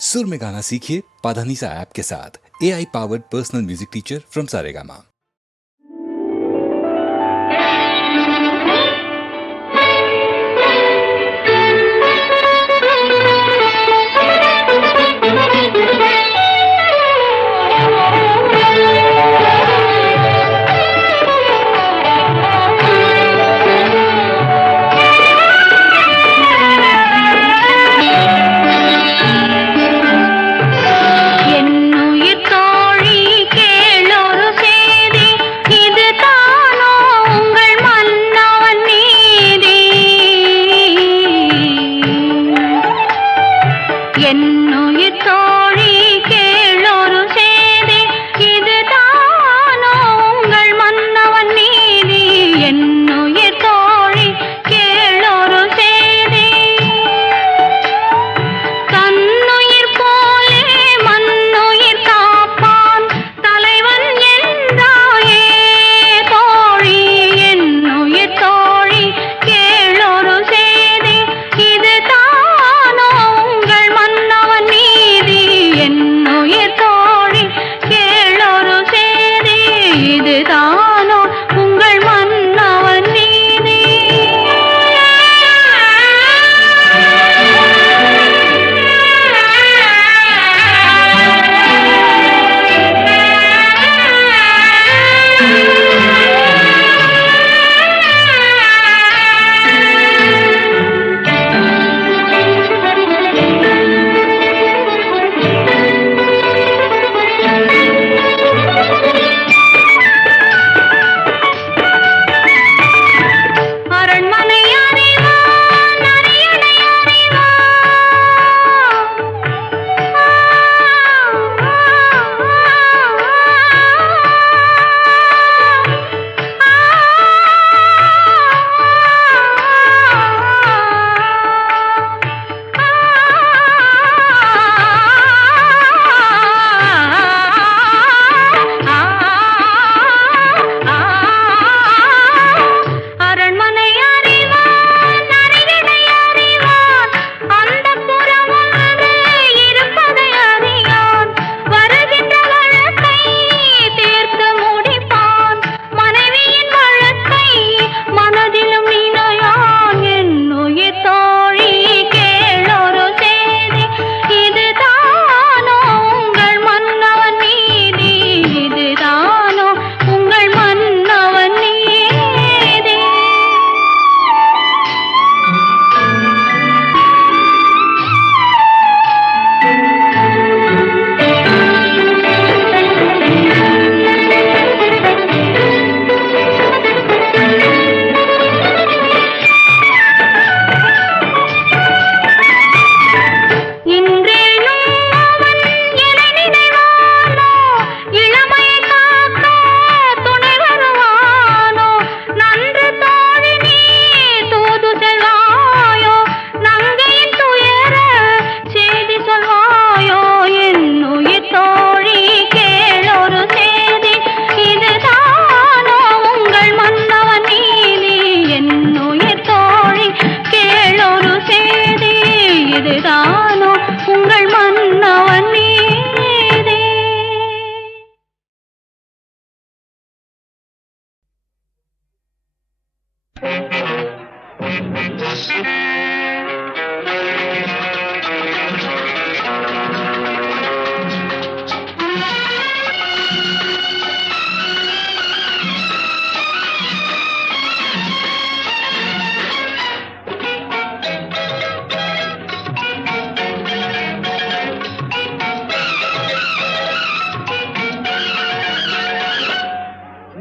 सुर में गाना सीखिए पाधानीसा ऐप के साथ। AI powered personal music teacher from Saregama.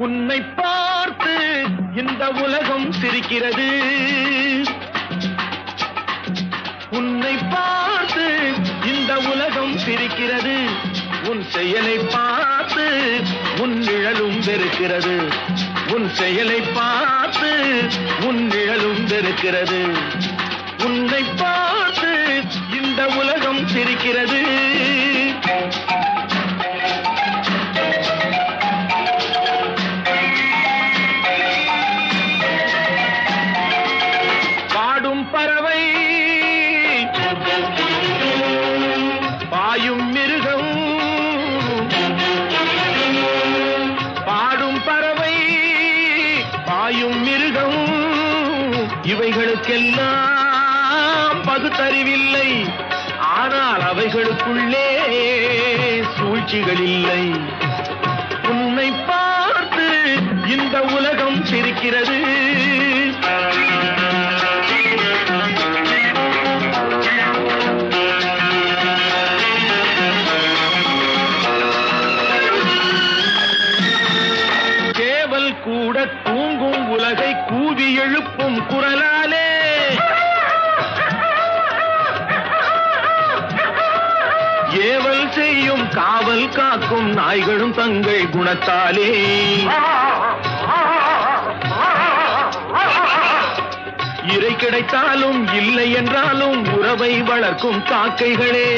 உன்னை பார்த்து இந்த உலகம் சிரிக்கிறது, உன்னை பார்த்து இந்த உலகம் சிரிக்கிறது, உன் செயலை பார்த்து உன் நிழலும் வெறுக்கிறது, உன் செயலை பார்த்து உன் நிழலும் வெறுக்கிறது, உன்னை பார்த்து இந்த உலகம் சிரிக்கிறது. பாயும் மிருகம், பாடும் பறவை, பாயும் மிருகம், இவைகளுக்கெல்லாம் பகுத்தறிவில்லை. ஆனால் அவைகளுக்குள்ளே சூழ்ச்சிகள் இல்லை. உன்னை பார்த்து இந்த உலகம் சிரிக்கிறது. சேவல் கூட தூங்கும் உலகை கூவி எழுப்பும் குரலாலே, ஏவல் செய்யும் காவல் காக்கும் நாய்களும் தங்கள் குணத்தாலே, இறை கிடைத்தாலும் இல்லை என்றாலும் உறவை வளர்க்கும் காக்கைகளே,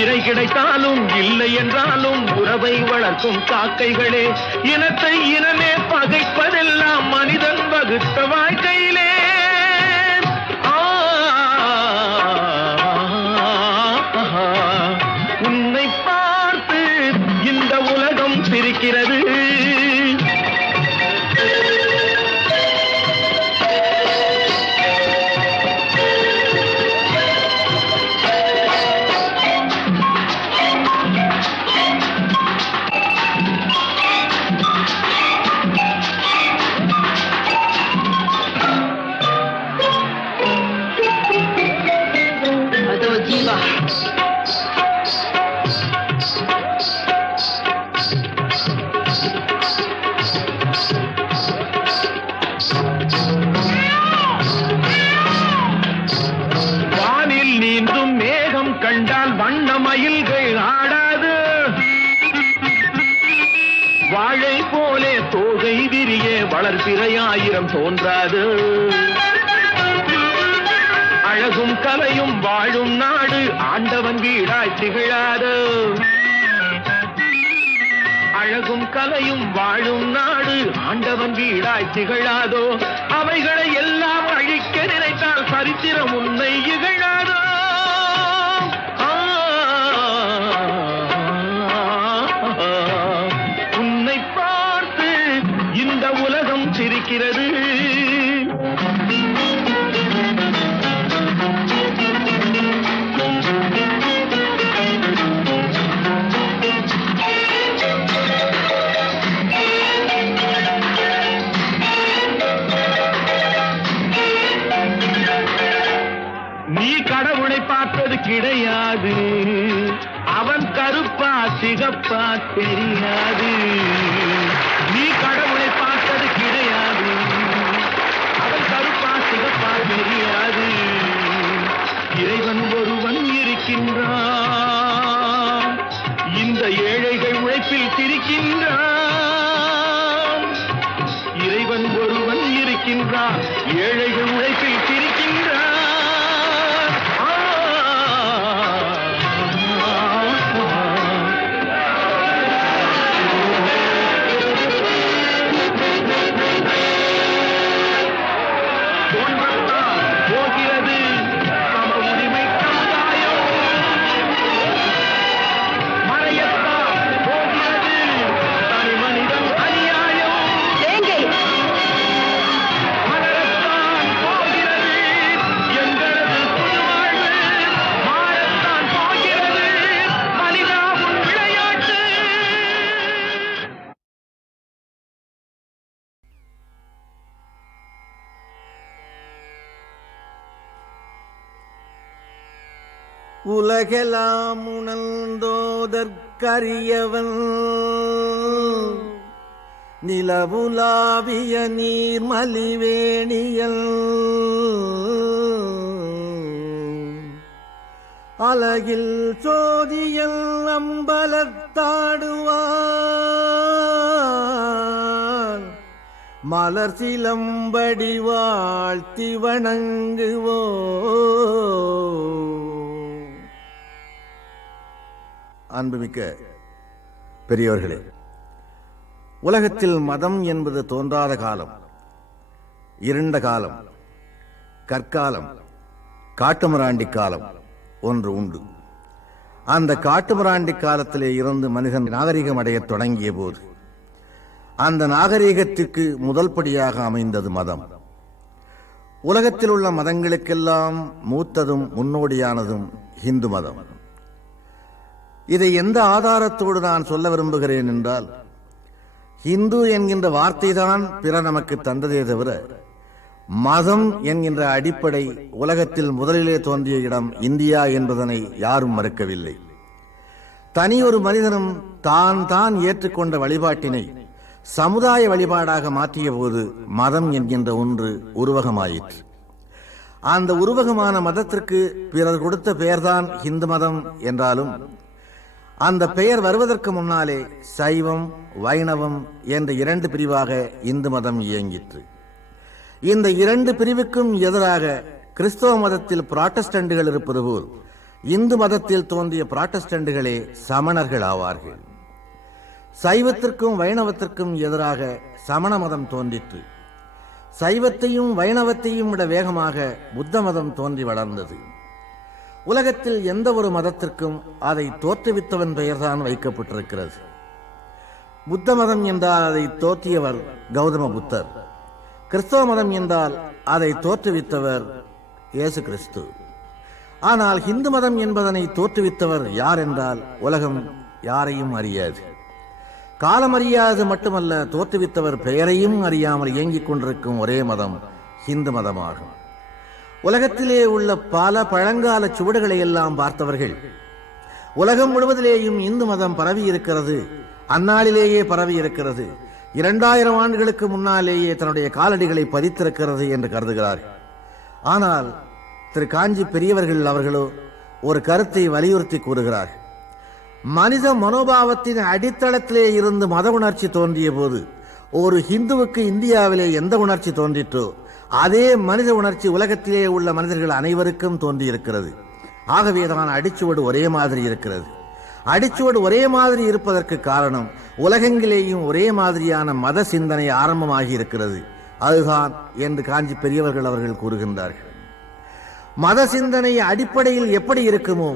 இறை கிடைத்தாலும் இல்லை என்றாலும் உறவை வளர்க்கும் காக்கைகளே, இனத்தை இனமே பகைப்பதெல்லாம் மனிதன் வகுத்த வாழ்க்கையிலே. உன்னை பார்த்து இந்த உலகம் சிரிக்கிறது. கண்டால் வண்ண மயில்கள் ஆடாது, வாழை போலே தோகை விரிய வளர்பிறையாயிரம் தோன்றாது. அழகும் கலையும் வாழும் நாடு ஆண்டவன் வீடாய் திகழாது. அழகும் கலையும் வாழும் நாடு ஆண்டவன் வீடாய் திகழாதோ. அவைகளை எல்லாம் அழிக்க நினைத்தால் சரித்திரம் உன்னை இகழாதோ. உன்னை பார்த்து இந்த உலகம் சிரிக்கிறது. நீ கடவுளை பார்த்தது கிடையாது, அவன் கருப்பா சிகப்பா தெரியாது. நீ கடவுளை பார்த்தது கிடையாது, அவன் கருப்பா சிகப்பா தெரியாது. இறைவன் ஒருவன் இருக்கின்றான், இந்த ஏழைகள் உழைப்பில் திரிக்கின்றான். இறைவன் ஒருவன் இருக்கின்றான், ஏழைகள் உழைப்பில் திரிக்கின்றான். உலகெல்லாம் உணர்ந்தோதற்கரியவன் நிலவுலாவிய நீர்மலிவேணியல் அலகில் சோதியல் அம்பலத்தாடுவான் மலர் சிலம்படி வாழ்த்தி வணங்குவோ. அன்புமிக்க பெரியவர்களே, உலகத்தில் மதம் என்பது தோன்றாத காலம், இருண்ட காலம், கற்காலம், காட்டுமிராண்டி காலம் ஒன்று உண்டு. அந்த காட்டுமிராண்டி காலத்திலே இருந்து மனிதன் நாகரிகம் அடையத் தொடங்கிய போது அந்த நாகரிகத்திற்கு முதல் படியாக அமைந்தது மதம். உலகத்தில் உள்ள மதங்களுக்கெல்லாம் மூத்ததும் முன்னோடியானதும் இந்து மதம். இதை எந்த ஆதாரத்தோடு நான் சொல்ல விரும்புகிறேன் என்றால், இந்து என்கின்ற வார்த்தை தான் பிற நமக்கு தந்ததே தவிர மதம் என்கின்ற அடிப்படை உலகத்தில் முதலிலே தோன்றிய இடம் இந்தியா என்பதனை யாரும் மறுக்கவில்லை. தனி ஒரு மனிதனும் தான் தான் ஏற்றுக்கொண்ட வழிபாட்டினை சமுதாய வழிபாடாக மாற்றிய போது மதம் என்கின்ற ஒன்று உருவகமாயிற்று. அந்த உருவகமான மதத்திற்கு பிறர் கொடுத்த பெயர்தான் இந்து மதம் என்றாலும் அந்த பெயர் வருவதற்கு முன்னாலே சைவம் வைணவம் என்ற இரண்டு பிரிவாக இந்து மதம் இயங்கிற்று. இந்த இரண்டு பிரிவுக்கும் எதிராக கிறிஸ்தவ மதத்தில் புராட்டஸ்டண்டுகள் இருப்பது போல் இந்து மதத்தில் தோன்றிய புராட்டஸ்டண்டுகளே சமணர்கள் ஆவார்கள். சைவத்திற்கும் வைணவத்திற்கும் எதிராக சமண மதம் தோன்றிற்று. சைவத்தையும் வைணவத்தையும் விட வேகமாக புத்த மதம் தோன்றி வளர்ந்தது. உலகத்தில் எந்த ஒரு மதத்திற்கும் அதை தோற்றுவித்தவன் பெயர்தான் வைக்கப்பட்டிருக்கிறது. புத்த மதம் என்றால் அதை தோற்றியவர் கௌதம புத்தர். கிறிஸ்தவ மதம் என்றால் அதை தோற்றுவித்தவர் இயேசு கிறிஸ்து. ஆனால் இந்து மதம் என்பதனை தோற்றுவித்தவர் யார் என்றால் உலகம் யாரையும் அறியாது. காலம் அறியாது மட்டுமல்ல, தோற்றுவித்தவர் பெயரையும் அறியாமல் இயங்கிக் கொண்டிருக்கும் ஒரே மதம் இந்து மதமாகும். உலகத்திலே உள்ள பல பழங்கால சுவடுகளை எல்லாம் பார்த்தவர்கள் உலகம் முழுவதிலேயும் இந்து மதம் பரவி இருக்கிறது, அந்நாளிலேயே பரவி இருக்கிறது, 2000 ஆண்டுகளுக்கு முன்னாலேயே தன்னுடைய காலடிகளை பதித்திருக்கிறது என்று கருதுகிறார்கள். ஆனால் திரு காஞ்சி பெரியவர்கள் அவர்களோ ஒரு கருத்தை வலியுறுத்தி கூறுகிறார்கள். மனித மனோபாவத்தின் அடித்தளத்திலே இருந்து மத உணர்ச்சி தோன்றிய போது ஒரு ஹிந்துவுக்கு இந்தியாவிலே எந்த உணர்ச்சி தோன்றிற்றோ அதே மனித உணர்ச்சி உலகத்திலே உள்ள மனிதர்கள் அனைவருக்கும் தோன்றியிருக்கிறது. ஆகவேதான் அடிச்சுவடு ஒரே மாதிரி இருக்கிறது. அடிச்சுவடு ஒரே மாதிரி இருப்பதற்கு காரணம் உலகெங்கிலேயும் ஒரே மாதிரியான மத சிந்தனை ஆரம்பமாகி இருக்கிறது. அதுதான் என்று காஞ்சி பெரியவர்கள் அவர்கள் கூறுகின்றார்கள். மத சிந்தனை அடிப்படையில் எப்படி இருக்குமோ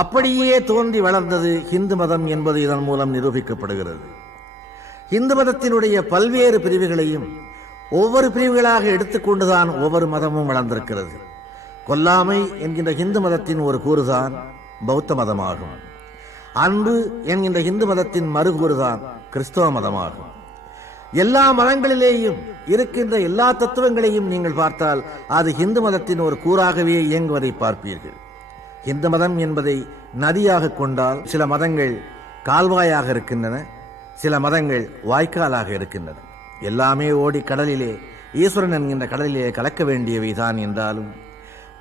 அப்படியே தோன்றி வளர்ந்தது இந்து மதம் என்பது இதன் மூலம் நிரூபிக்கப்படுகிறது. இந்து மதத்தினுடைய பல்வேறு பிரிவுகளையும் ஒவ்வொரு பிரிவுகளாக எடுத்துக்கொண்டுதான் ஒவ்வொரு மதமும் வளர்ந்திருக்கிறது. கொல்லாமை என்கின்ற இந்து மதத்தின் ஒரு கூறுதான் பௌத்த மதமாகும். அன்பு என்கின்ற இந்து மதத்தின் மறுகூறுதான் கிறிஸ்தவ மதமாகும். எல்லா மதங்களிலேயும் இருக்கின்ற எல்லா தத்துவங்களையும் நீங்கள் பார்த்தால் அது இந்து மதத்தின் ஒரு கூறாகவே இயங்குவதை பார்ப்பீர்கள். இந்து மதம் என்பதை நதியாக கொண்டால் சில மதங்கள் கால்வாயாக இருக்கின்றன, சில மதங்கள் வாய்க்காலாக இருக்கின்றன. எல்லாமே ஓடி கடலிலே ஈஸ்வரன் என்கின்ற கடலிலே கலக்க வேண்டியவை தான் என்றாலும்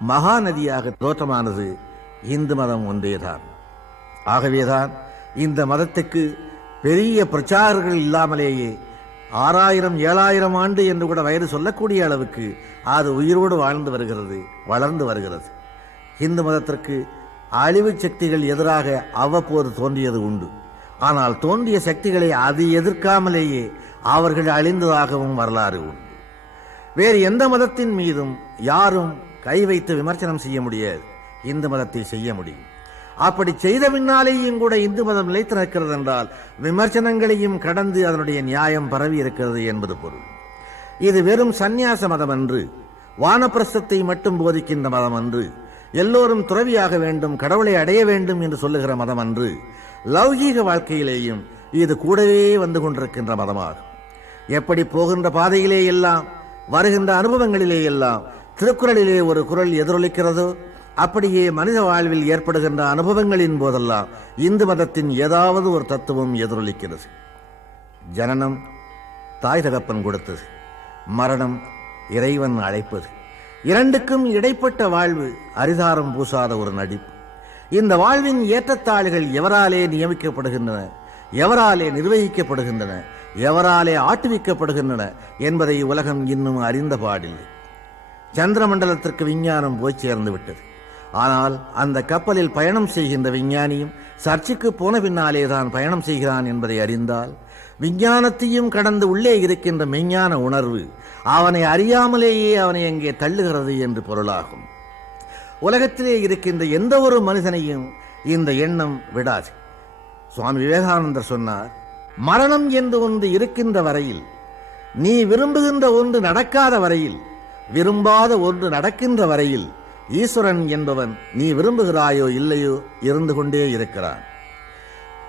மகா நதியாக தோற்றமானது இந்து மதம் ஒன்றேதான். ஆகவேதான் இந்த மதத்துக்கு பெரிய பிரச்சாரர்கள் இல்லாமலேயே 6000 7000 ஆண்டு என்று கூட வயது சொல்லக்கூடிய அளவுக்கு அது உயிரோடு வாழ்ந்து வருகிறது, வளர்ந்து வருகிறது. இந்து மதத்திற்கு அழிவு சக்திகள் எதிராக அவ்வப்போது தோன்றியது உண்டு. ஆனால் தோன்றிய சக்திகளை அது எதிர்க்காமலேயே அவர்கள் அழிந்ததாகவும் வரலாறு உண்டு. வேறு எந்த மதத்தின் மீதும் யாரும் கை வைத்து விமர்சனம் செய்ய முடியாது, இந்து மதத்தை செய்ய முடியும். அப்படி செய்த பின்னாலேயும் கூட இந்து மதம் நிலைத்து நிற்கிறது என்றால் விமர்சனங்களையும் கடந்து அதனுடைய நியாயம் பரவி இருக்கிறது என்பது பொருள். இது வெறும் சந்நியாச மதம் அன்று, வானப்பிரஸ்தத்தை மட்டும் போதிக்கின்ற மதம் அன்று, எல்லோரும் துறவியாக வேண்டும், கடவுளை அடைய வேண்டும் என்று சொல்லுகிற மதம் அன்று. லௌகீக வாழ்க்கையிலேயும் இது கூடவே வந்து கொண்டிருக்கின்ற மதமாகும். எப்படி போகின்ற பாதையிலே எல்லாம் வருகின்ற அனுபவங்களிலே எல்லாம் திருக்குறளிலே ஒரு குறள் எதிரொலிக்கிறதோ அப்படியே மனித வாழ்வில் ஏற்படுகின்ற அனுபவங்களின் போதெல்லாம் இந்து மதத்தின் ஏதாவது ஒரு தத்துவம் எதிரொலிக்கிறது. ஜனனம் தாய் தகப்பன் கொடுத்தது, மரணம் இறைவன் அழைப்பது, இரண்டுக்கும் இடைப்பட்ட வாழ்வு அரிதாரம் பூசாத ஒரு நடிப்பு. இந்த வாழ்வின் ஏற்றத்தாழ்கள் எவராலே நியமிக்கப்படுகின்றன, எவராலே நிர்வகிக்கப்படுகின்றன, எவராலே ஆட்டுவிக்கப்படுகின்றன என்பதை உலகம் இன்னும் அறிந்த பாடில்லை. சந்திரமண்டலத்திற்கு விஞ்ஞானம் போய் சேர்ந்து விட்டது. ஆனால் அந்த கப்பலில் பயணம் செய்கின்ற விஞ்ஞானியும் சர்ச்சுக்கு போன பின்னாலே தான் பயணம் செய்கிறான் என்பதை அறிந்தால் விஞ்ஞானத்தையும் கடந்து உள்ளே இருக்கின்ற மெய்ஞான உணர்வு அவனை அறியாமலேயே அவனை அங்கே தள்ளுகிறது என்று பொருளாகும். உலகத்திலே இருக்கின்ற எந்த ஒரு மனிதனையும் இந்த எண்ணம் விடாது. சுவாமி விவேகானந்தர் சொன்னார், மரணம் என்று ஒன்று இருக்கின்ற வரையில், நீ விரும்புகின்ற ஒன்று நடக்காத வரையில், விரும்பாத ஒன்று நடக்கின்ற வரையில் ஈஸ்வரன் என்பவன் நீ விரும்புகிறாயோ இல்லையோ இருந்து கொண்டே இருக்கிறான்.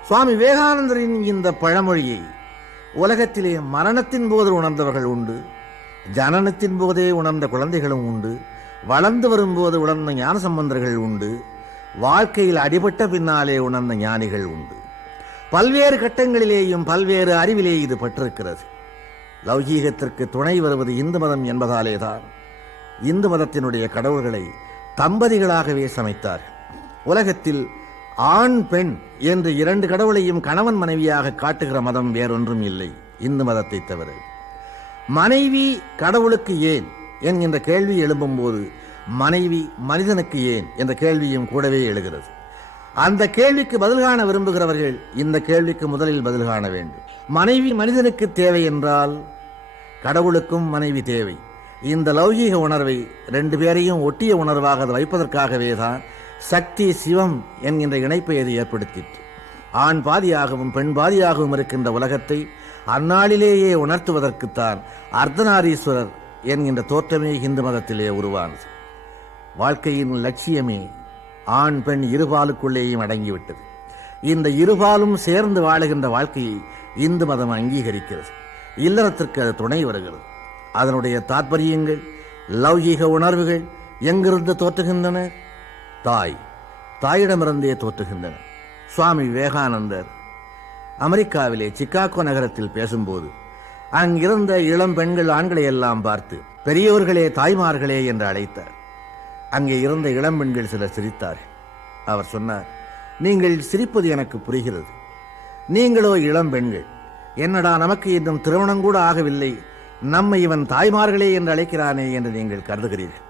சுவாமி விவேகானந்தரின் இந்த பழமொழியை உலகத்திலே மரணத்தின் போது உணர்ந்தவர்கள் உண்டு, ஜனனத்தின் போதே உணர்ந்த குழந்தைகளும் உண்டு, வளர்ந்து வரும்போது உணர்ந்த ஞானசம்பந்தர்கள் உண்டு, வாழ்க்கையில் அடிபட்ட பின்னாலே உணர்ந்த ஞானிகள் உண்டு. பல்வேறு கட்டங்களிலேயும் பல்வேறு அறிவிலே இது பட்டிருக்கிறது. லௌகீகத்திற்கு துணை வருவது இந்து மதம் என்பதாலே தான் இந்து மதத்தினுடைய கடவுள்களை தம்பதிகளாகவே சமைத்தார். உலகத்தில் ஆண் பெண் என்று இரண்டு கடவுளையும் கணவன் மனைவியாக காட்டுகிற மதம் வேறொன்றும் இல்லை இந்து மதத்தை தவிர. மனைவி கடவுளுக்கு ஏன் என்கின்ற கேள்வி எழும்பும்போது மனைவி மனிதனுக்கு ஏன் என்ற கேள்வியும் கூடவே எழுகிறது. அந்த கேள்விக்கு பதில் காண விரும்புகிறவர்கள் இந்த கேள்விக்கு முதலில் பதில் காண வேண்டும். மனைவி மனிதனுக்கு தேவை என்றால் கடவுளுக்கும் மனைவி தேவை. இந்த லௌகீக உணர்வை ரெண்டு பேரையும் ஒட்டிய உணர்வாக அதை வைப்பதற்காகவே தான் சக்தி சிவம் என்கின்ற இணைப்பை அது ஏற்படுத்திற்று. ஆண் பாதியாகவும் பெண் பாதியாகவும் இருக்கின்ற உலகத்தை அந்நாளிலேயே உணர்த்துவதற்குத்தான் அர்த்தநாரீஸ்வரர் என்கின்ற தோற்றமே இந்து மதத்திலே உருவானது. வாழ்க்கையின் லட்சியமே ஆண் பெண் இருபாலுக்குள்ளேயும் அடங்கிவிட்டது. இந்த இருபாலும் சேர்ந்து வாழுகின்ற வாழ்க்கையை இந்து மதம் அங்கீகரிக்கிறது. இல்லறத்திற்கு அது துணை வருகிறது. அதனுடைய தாற்பயங்கள், லௌகீக உணர்வுகள் எங்கிருந்து தோற்றுகின்றன? தாயிடமிருந்தே தோற்றுகின்றன. சுவாமி விவேகானந்தர் அமெரிக்காவிலே சிக்காகோ நகரத்தில் பேசும்போது அங்கிருந்த இளம் பெண்கள் ஆண்களை எல்லாம் பார்த்து பெரியவர்களே தாய்மார்களே என்று அழைத்தார். அங்கே இருந்த இளம் பெண்கள் சிலர் சிரித்தார்கள். அவர் சொன்னார், நீங்கள் சிரிப்பது எனக்கு புரிகிறது. நீங்களோ இளம் பெண்கள், என்னடா நமக்கு இன்னும் திருமணம் கூட ஆகவில்லை, நம்மை இவன் தாய்மார்களே என்று அழைக்கிறானே என்று நீங்கள் கருதுகிறீர்கள்.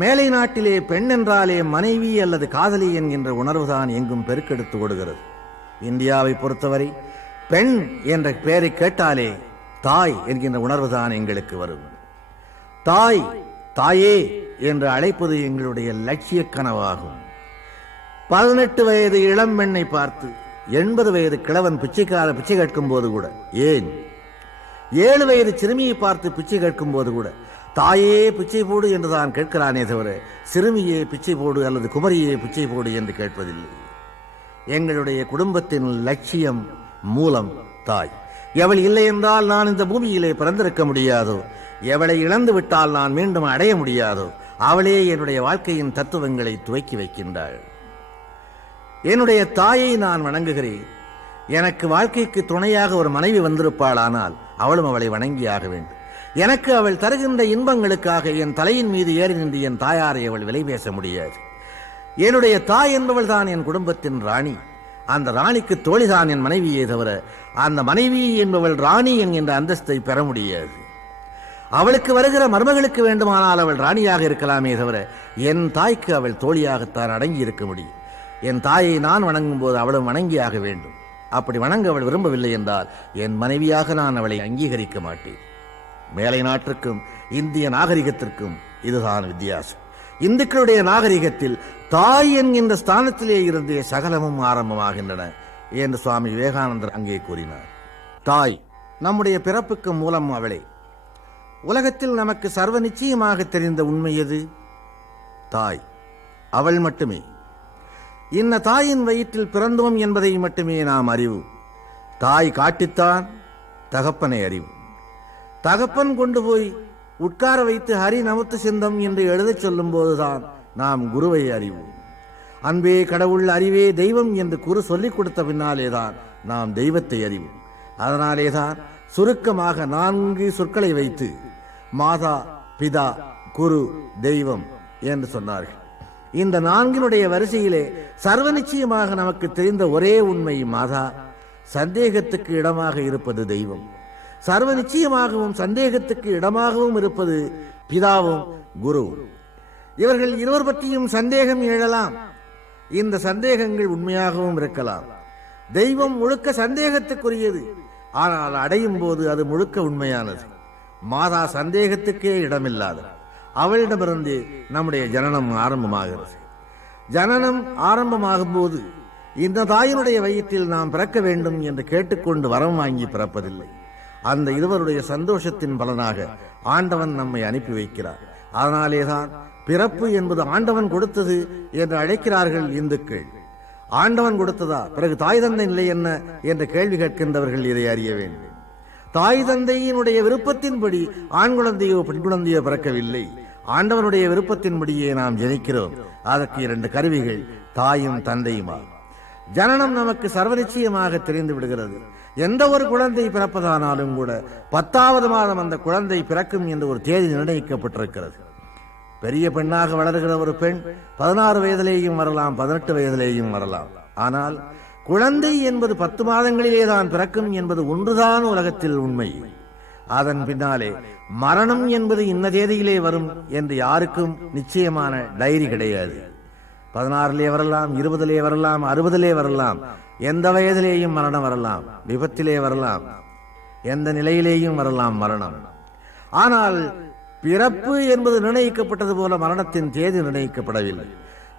மேலை நாட்டிலே பெண் என்றாலே மனைவி அல்லது காதலி என்கின்ற உணர்வுதான் எங்கும் பெருக்கெடுத்து ஓடுகிறது. இந்தியாவை பொறுத்தவரை பெண் என்ற பெயரை கேட்டாலே தாய் என்கின்ற உணர்வுதான் எங்களுக்கு வரும். தாயே என்று அழைப்பது எங்களுடைய லட்சிய கனவாகும். 18 வயது இளம் பெண்ணை பார்த்து 80 வயது கிழவன் பிச்சை கேட்கும் போது கூட, ஏன் 7 வயது சிறுமியை பார்த்து பிச்சை கேட்கும் போது கூட தாயே பிச்சை போடு என்று தான் கேட்கிறானே தவிர சிறுமியே பிச்சை போடு அல்லது குமரியே பிச்சை போடு என்று கேட்பதில்லை. எங்களுடைய குடும்பத்தின் லட்சியம் மூலம் தாய். எவள் இல்லை என்றால் நான் இந்த பூமியிலே பிறந்திருக்க முடியாதோ, எவளை இழந்து விட்டால் நான் மீண்டும் அடைய முடியாதோ, அவளே என்னுடைய வாழ்க்கையின் தத்துவங்களை துவக்கி வைக்கின்றாள். என்னுடைய தாயை நான் வணங்குகிறேன். எனக்கு வாழ்க்கைக்கு துணையாக ஒரு மனைவி வந்திருப்பாள், ஆனால் அவளும் அவளை வணங்கியாக வேண்டும். எனக்கு அவள் தருகின்ற இன்பங்களுக்காக என் தலையின் மீது ஏறி நின்று என் தாயாரை அவள் விலை பேச முடியாது. என்னுடைய தாய் என்பவள் தான் என் குடும்பத்தின் ராணி. அந்த ராணிக்கு தோழிதான் என் மனைவியே தவிர அந்த மனைவி என்பவள் ராணி என்கின்ற அந்தஸ்தை பெற முடியாது. அவளுக்கு வருகிற மருமகளுக்கு வேண்டுமானால் அவள் ராணியாக இருக்கலாமே தவிர என் தாய்க்கு அவள் தோழியாகத்தான் அடங்கி இருக்க முடியும். என் தாயை நான் வணங்கும் போது அவளும் வணங்கியாக வேண்டும். அப்படி வணங்க அவள் விரும்பவில்லை என்றால் என் மனைவியாக நான் அவளை அங்கீகரிக்க மாட்டேன். மேலை நாட்டிற்கும் இந்திய நாகரிகத்திற்கும் இதுதான் வித்தியாசம். இந்துக்களுடைய நாகரிகத்தில் தாய் என்கின்ற ஸ்தானத்திலே இருந்தே சகலமும் ஆரம்பமாகின்றன என்று சுவாமி விவேகானந்தர் அங்கே கூறினார். தாய் நம்முடைய பிறப்புக்கு மூலம் அவளே. உலகத்தில் நமக்கு சர்வ நிச்சயமாக தெரிந்த உண்மை எது? தாய், அவள் மட்டுமே. இன்ன தாயின் வயிற்றில் பிறந்தோம் என்பதை மட்டுமே நாம் அறிவு. தாய் காட்டித்தான் தகப்பனை அறிவு. தகப்பன் கொண்டு போய் உட்கார வைத்து ஹரி நமத்து சிந்தம் என்று எழுதச் சொல்லும் போதுதான் நாம் குருவை அறிவோம். அன்பே கடவுள், அறிவே தெய்வம் என்று குரு சொல்லிக் கொடுத்த பின்னாலேதான் நாம் தெய்வத்தை அறிவோம். அதனாலேதான் சுருக்கமாக 4 சொற்களை வைத்து மாதா, பிதா, குரு, தெய்வம் என்று சொன்னார்கள். இந்த 4 வரிசையிலே சர்வ நிச்சயமாக நமக்கு தெரிந்த ஒரே உண்மை மாதா, சந்தேகத்துக்கு இடமாக இருப்பது தெய்வம். சர்வ நிச்சயமாகவும் சந்தேகத்துக்கு இடமாகவும் இருப்பது பிதாவும் குருவும். இவர்கள் இருவர் பற்றியும் சந்தேகம் எழலாம். இந்த சந்தேகங்கள் உண்மையாகவும் இருக்கலாம். தெய்வம் முழுக்க சந்தேகத்துக்குரியது, ஆனால் அடையும் போது அது முழுக்க உண்மையானது. மாதா சந்தேகத்துக்கே இடமில்லாத. அவளிடமிருந்து நம்முடைய ஜனனம் ஆரம்பமாகிறது. ஜனனம் ஆரம்பமாகும் போது இந்த தாயினுடைய வயிற்றில் நாம் பிறக்க வேண்டும் என்று கேட்டுக்கொண்டு வரம் வாங்கி பிறப்பதில்லை. அந்த இருவருடைய சந்தோஷத்தின் பலனாக ஆண்டவன் நம்மை அனுப்பி வைக்கிறார். அதனாலேதான் பிறப்பு என்பது ஆண்டவன் கொடுத்தது என்று அழைக்கிறார்கள் இந்துக்கள். ஆண்டவன் கொடுத்ததா, பிறகு தாய் தந்தை நிலை என்ன என்ற கேள்வி கேட்கின்றவர்கள் இதை அறிய வேண்டும். தாய் தந்தையினுடைய விருப்பத்தின்படி ஆண் குழந்தையோ பெண் குழந்தையோ பிறக்கவில்லை. ஆண்டவனுடைய விருப்பத்தின்படியே நாம் ஜனிக்கிறோம். அதற்கு இரண்டு கருவிகள், தாயும் தந்தையுமா. ஜனனம் நமக்கு சர்வ நிச்சயமாக தெரிந்து விடுகிறது. எந்த ஒரு குழந்தை பிறப்பதானாலும் கூட 10வது மாதம் அந்த குழந்தை பிறக்கும் என்று ஒரு தேதி நிர்ணயிக்கப்பட்டிருக்கிறது. பெரிய பெண்ணாக வளர்கிற ஒரு பெண் 16 வயதிலேயும் வரலாம், 18 வயதிலேயும் வரலாம். ஆனால் குழந்தை என்பது 10 மாதங்களிலே தான் பிறக்கும் என்பது ஒன்றுதான் உலகத்தில் உண்மை. அதன் பின்னாலே மரணம் என்பது இன்ன தேதியிலே வரும் என்று யாருக்கும் நிச்சயமான டைரி கிடையாது. 16லே வரலாம், 20லே வரலாம், 60லே வரலாம். எந்த வயதிலேயும் மரணம் வரலாம், விபத்திலே வரலாம், எந்த நிலையிலேயும் வரலாம் மரணம். ஆனால் பிறப்பு என்பது நிர்ணயிக்கப்பட்டது போல மரணத்தின் தேதி நிர்ணயிக்கப்படவில்லை.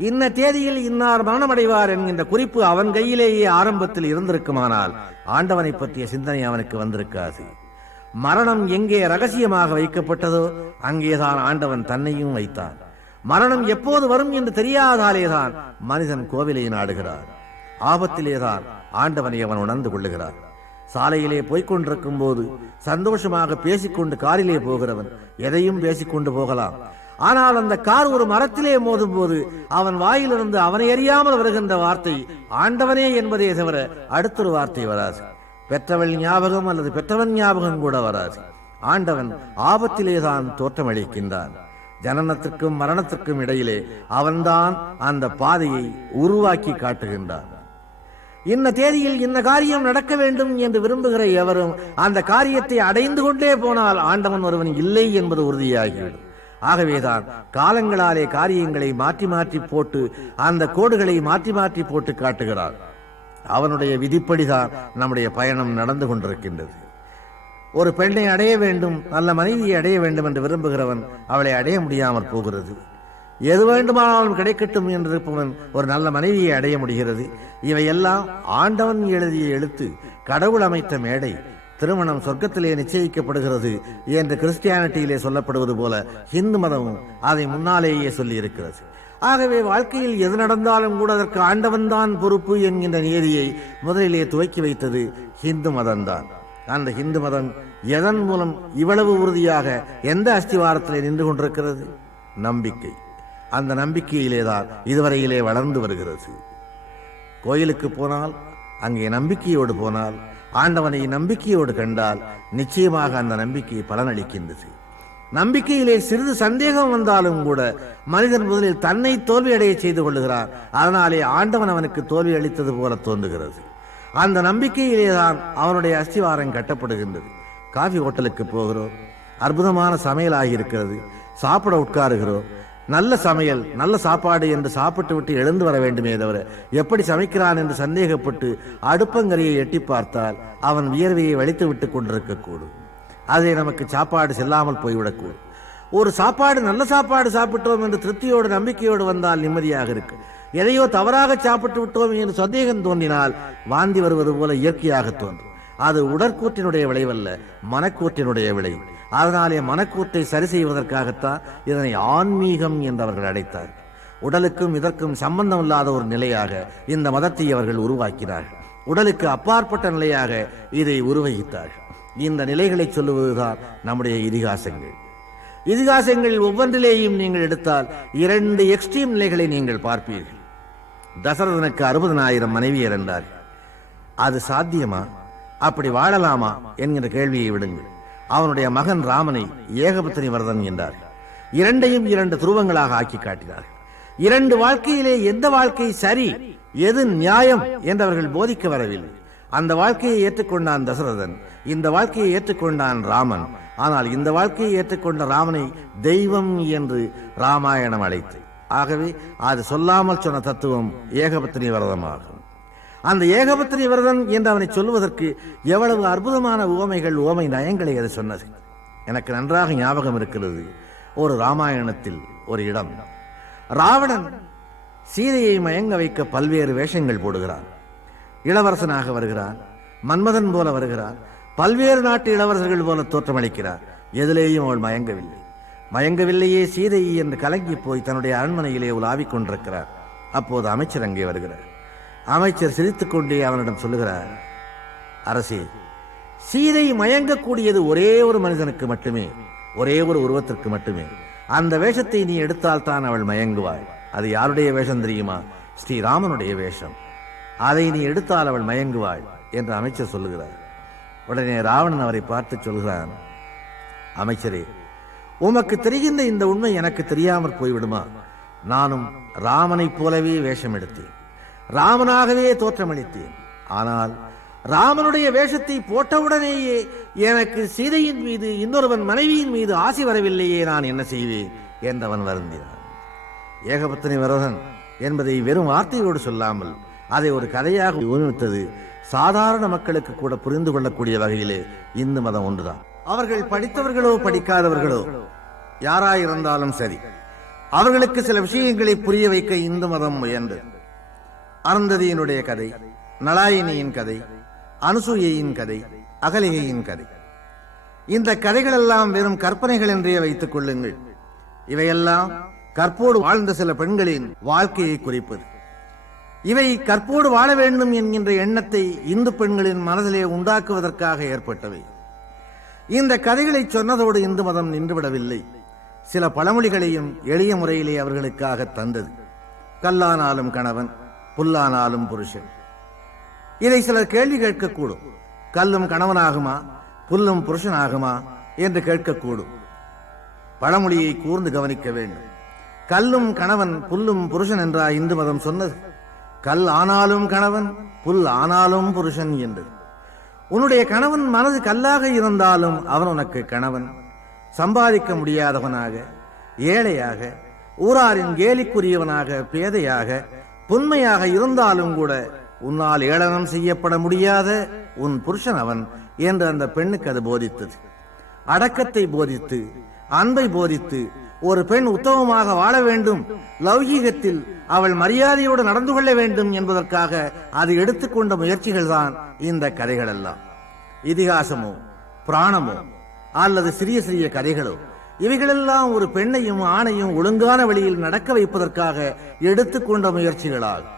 இன்ன தேதியில் இன்னார் மரணமடைவார் என்கின்ற குறிப்பு அவன் கையிலேயே ஆரம்பத்தில் இருந்திருக்குமானால் ஆண்டவனை பற்றிய சிந்தனை அவனுக்கு வந்திருக்காது. மரணம் எங்கே ரகசியமாக வைக்கப்பட்டதோ அங்கேதான் ஆண்டவன் தன்னையும் வைத்தான். மரணம் எப்போது வரும் என்று தெரியாதாலேதான் மனிதன் கோவிலை நாடுகிறார். ஆபத்திலேதான் ஆண்டவனை அவன் உணர்ந்து கொள்ளுகிறார். சாலையிலே போய்கொண்டிருக்கும் போது சந்தோஷமாக பேசிக்கொண்டு காரிலே போகிறவன் எதையும் பேசிக்கொண்டு போகலாம். ஆனால் அந்த கார் ஒரு மரத்திலே மோதும் போது அவன் வாயிலிருந்து அவனை அறியாமல் வருகின்ற வார்த்தை ஆண்டவனே என்பதே தவிர அடுத்தொரு வார்த்தை வராது. பெற்றவள் ஞாபகம் அல்லது பெற்றவன் ஞாபகம் கூட வராது. ஆண்டவன் ஆபத்திலேதான் தோற்றமளிக்கின்றான். ஜனனத்திற்கும் மரணத்திற்கும் இடையிலே அவன்தான் அந்த பாதையை உருவாக்கி காட்டுகின்றான். இன்ன தேதியில் இன்ன காரியம் நடக்க வேண்டும் என்று விரும்புகிற எவரும் அந்த காரியத்தை அடைந்து கொண்டே போனால் ஆண்டவன் ஒருவன் இல்லை என்பது உறுதியாகிவிடும். ஆகவேதான் காலங்களாலே காரியங்களை மாற்றி மாற்றி போட்டு அந்த கோடுகளை மாற்றி மாற்றி போட்டு காட்டுகிறார். அவனுடைய விதிப்படிதான் நம்முடைய பயணம் நடந்து கொண்டிருக்கின்றது. ஒரு பெண்ணை அடைய வேண்டும், நல்ல மனைவியை அடைய வேண்டும் என்று விரும்புகிறவன் அவளை அடைய முடியாமற் போகிறது. எது வேண்டுமானாலும் கிடைக்கட்டும் என்றிருப்பவன் ஒரு நல்ல மனைவியை அடைய முடிகிறது. இவையெல்லாம் ஆண்டவன் எழுதிய எழுத்து, கடவுள் அமைத்த மேடை. திருமணம் சொர்க்கத்திலே நிச்சயிக்கப்படுகிறது என்று கிறிஸ்டியானிட்டியிலே சொல்லப்படுவது போல ஹிந்து மதமும் அதை முன்னாலேயே சொல்லி இருக்கிறது. ஆகவே வாழ்க்கையில் எது நடந்தாலும் கூட அதற்கு ஆண்டவன் தான் பொறுப்பு என்கின்ற நியதியை முதலிலே துவக்கி வைத்தது ஹிந்து மதம்தான். அந்த ஹிந்து மதம் எதன் மூலம் இவ்வளவு உறுதியாக எந்த அஸ்திவாரத்திலே நின்று கொண்டிருக்கிறது? நம்பிக்கை. அந்த நம்பிக்கையிலேதான் இதுவரையிலே வளர்ந்து வருகிறது. கோயிலுக்கு போனால், அங்கே நம்பிக்கையோடு போனால், ஆண்டவனை நம்பிக்கையோடு கண்டால் நிச்சயமாக அந்த நம்பிக்கை பலனளிக்கின்றது. நம்பிக்கையிலே சிறிது சந்தேகம் வந்தாலும் கூட மனிதன் முதலில் தன்னை தோல்வி அடைய செய்து கொள்ளுகிறான். அதனாலே ஆண்டவன் அவனுக்கு தோல்வி அளித்தது போல தோன்றுகிறது. அந்த நம்பிக்கையிலேதான் அவனுடைய அஸ்திவாரம் கட்டப்படுகின்றது. காஃபி ஹோட்டலுக்கு போகிறோம், அற்புதமான சமையல் ஆகியிருக்கிறது, சாப்பிட உட்காருகிறோம். நல்ல சமையல், நல்ல சாப்பாடு என்று சாப்பிட்டு விட்டு எழுந்து வர வேண்டுமே தவிர எப்படி சமைக்கிறான் என்று சந்தேகப்பட்டு அடுப்பங்கரையை எட்டி பார்த்தால் அவன் வியர்வையை வலித்து விட்டு கொண்டிருக்கக்கூடும். அதை நமக்கு சாப்பாடு செல்லாமல் போய்விடக்கூடும். ஒரு சாப்பாடு, நல்ல சாப்பாடு சாப்பிட்டோம் என்று திருப்தியோடு நம்பிக்கையோடு வந்தால் நிம்மதியாக இருக்கு. எதையோ தவறாக சாப்பிட்டு விட்டோம் என்று சந்தேகம் தோன்றினால் வாந்தி வருவது போல இயற்கையாக தோன்றும். அது உடற்கூற்றினுடைய விளைவல்ல, மனக்கூற்றினுடைய விளைவு. அதனாலே மனக்கூற்றை சரி செய்வதற்காகத்தான் இதனை ஆன்மீகம் என்று அவர்கள் அழைத்தார். உடலுக்கும் இதற்கும் சம்பந்தம் இல்லாத ஒரு நிலையாக இந்த மதத்தை அவர்கள் உருவாக்கினார்கள். உடலுக்கு அப்பாற்பட்ட நிலையாக இதை உருவகித்தார்கள். இந்த நிலைகளை சொல்லுவதுதான் நம்முடைய இதிகாசங்கள். இதிகாசங்கள் ஒவ்வொன்றிலேயும் நீங்கள் எடுத்தால் 2 எக்ஸ்ட்ரீம் நிலைகளை நீங்கள் பார்ப்பீர்கள். தசரதனுக்கு 60,000 மனைவியர் என்றார்கள். அது சாத்தியமா? அப்படி வாழலாமா என்கிற கேள்வியை விடுங்கள். அவனுடைய மகன் ராமனை ஏகபத்தினி வரதன் என்றார்கள். இரண்டையும் 2 துருவங்களாக ஆக்கி காட்டினார்கள். 2 வாழ்க்கையிலே எந்த வாழ்க்கை சரி, எது நியாயம் என்றவர்கள் போதிக்க வரவில்லை. அந்த வாழ்க்கையை ஏற்றுக்கொண்டான் தசரதன், இந்த வாழ்க்கையை ஏற்றுக்கொண்டான் ராமன். ஆனால் இந்த வாழ்க்கையை ஏற்றுக்கொண்ட ராமனை தெய்வம் என்று ராமாயணம் அழைத்து, ஆகவே அது சொல்லாமல் சொன்ன தத்துவம் ஏகபத்தினி விரதமாகும். அந்த ஏகபத்தினி விரதன் என்று அவனை சொல்லுவதற்கு எவ்வளவு அற்புதமான உவமைகள், உவமை நயங்களை அது சொன்னது. எனக்கு நன்றாக ஞாபகம் இருக்கிறது. ஒரு ராமாயணத்தில் ஒரு இடம். ராவணன் சீதையை மயங்க வைக்க பல்வேறு வேஷங்கள் போடுகிறான். இளவரசனாக வருகிறான், மன்மதன் போல வருகிறான், பல்வேறு நாட்டு இளவரசர்கள் போல தோற்றமளிக்கிறார். எதிலேயும் அவள் மயங்கவில்லையே சீதை என்று கலங்கி போய் தன்னுடைய அரண்மனையிலே உலாவிக் கொண்டிருக்கிறார். அப்போது அமைச்சர் அங்கே வருகிறார். அமைச்சர் சிரித்துக் கொண்டே அவனிடம் சொல்லுகிறார், அரசே, சீதை மயங்கக்கூடியது ஒரே ஒரு மனிதனுக்கு மட்டுமே, ஒரே ஒரு உருவத்திற்கு மட்டுமே. அந்த வேஷத்தை நீ எடுத்தால் தான் அவள் மயங்குவாள். அது யாருடைய வேஷம் தெரியுமா? ஸ்ரீராமனுடைய வேஷம். அதை நீ எடுத்தால் அவள் மயங்குவாள் என்று அமைச்சர் சொல்லுகிறார். உடனே ராவணன் அவரை பார்த்து சொல்கிறான், அமைச்சரே, உமக்கு தெரிகின்ற இந்த உண்மை எனக்கு தெரியாமற் போய்விடுமா? நானும் ராமனைப் போலவே வேஷம் எடுத்தேன், ராமனாகவே தோற்றமளித்தேன். ஆனால் ராமனுடைய வேஷத்தை போட்டவுடனேயே எனக்கு சீதையின் மீது இன்னொருவன் மனைவியின் மீது ஆசை வரவில்லையே, நான் என்ன செய்வேன் என்றவன் வருந்தினான். ஏகபத்தினி விரதன் என்பதை வெறும் வார்த்தையோடு சொல்லாமல் அதை ஒரு கதையாக உருவமித்தது சாதாரண மக்களுக்கு கூட புரிந்து கொள்ளக்கூடிய வகையிலே இந்து மதம் ஒன்றுதான். அவர்கள் படித்தவர்களோ படிக்காதவர்களோ யாராயிருந்தாலும் சரி, அவர்களுக்கு சில விஷயங்களை புரிய வைக்க இந்து மதம் முயன்றது. அருந்ததியினுடைய கதை, நலாயினியின் கதை, அனுசூயையின் கதை, அகலிகையின் கதை, இந்த கதைகள் எல்லாம் வெறும் கற்பனைகள் என்றே வைத்துக் கொள்ளுங்கள். இவையெல்லாம் கற்போடு வாழ்ந்த சில பெண்களின் வாழ்க்கையை குறிப்பது. இவை கற்போடு வாழ வேண்டும் என்கின்ற எண்ணத்தை இந்து பெண்களின் மனதிலே உண்டாக்குவதற்காக ஏற்பட்டவை. இந்த கதைகளை சொன்னதோடு இந்து மதம் நின்றுவிடவில்லை. சில பழமொழிகளையும் எளிய முறையிலே அவர்களுக்காக தந்தது. கல்லானாலும் கணவன், புல்லானாலும் புருஷன். இதை சிலர் கேள்வி கேட்கக்கூடும். கல்லும் கணவனாகுமா, புல்லும் புருஷனாகுமா என்று கேட்கக்கூடும். பழமொழியை கூர்ந்து கவனிக்க வேண்டும். கல்லும் கணவன், புல்லும் புருஷன் என்றா இந்து மதம் சொன்னது? கல் ஆனாலும் கணவன், புல் ஆனாலும் புருஷன் என்று. உன்னுடைய கணவன் மனது கல்லாக இருந்தாலும் அவன் உனக்கு கணவன். சம்பாதிக்க முடியாதவனாக, ஏழையாக, ஊராரின் கேலிக்குரியவனாக, பேதையாக, புன்மையாக இருந்தாலும் கூட உன்னால் ஏளனம் செய்யப்பட முடியாத உன் புருஷன் அவன் என்று அந்த பெண்ணுக்கு அது போதித்தது. அடக்கத்தை போதித்து, அன்பை போதித்து, ஒரு பெண் உத்தமமாக வாழ வேண்டும், லௌகீகத்தில் அவள் மரியாதையோடு நடந்து கொள்ள வேண்டும் என்பதற்காக அது எடுத்துக்கொண்ட முயற்சிகள் தான் இந்த கதைகள் எல்லாம். இதிகாசமோ புராணமோ அல்லது சிறிய சிறிய கதைகளோ, இவைகளெல்லாம் ஒரு பெண்ணையும் ஆணையும் ஒழுங்கான வழியில் நடக்க வைப்பதற்காக எடுத்துக்கொண்ட முயற்சிகளாகும்.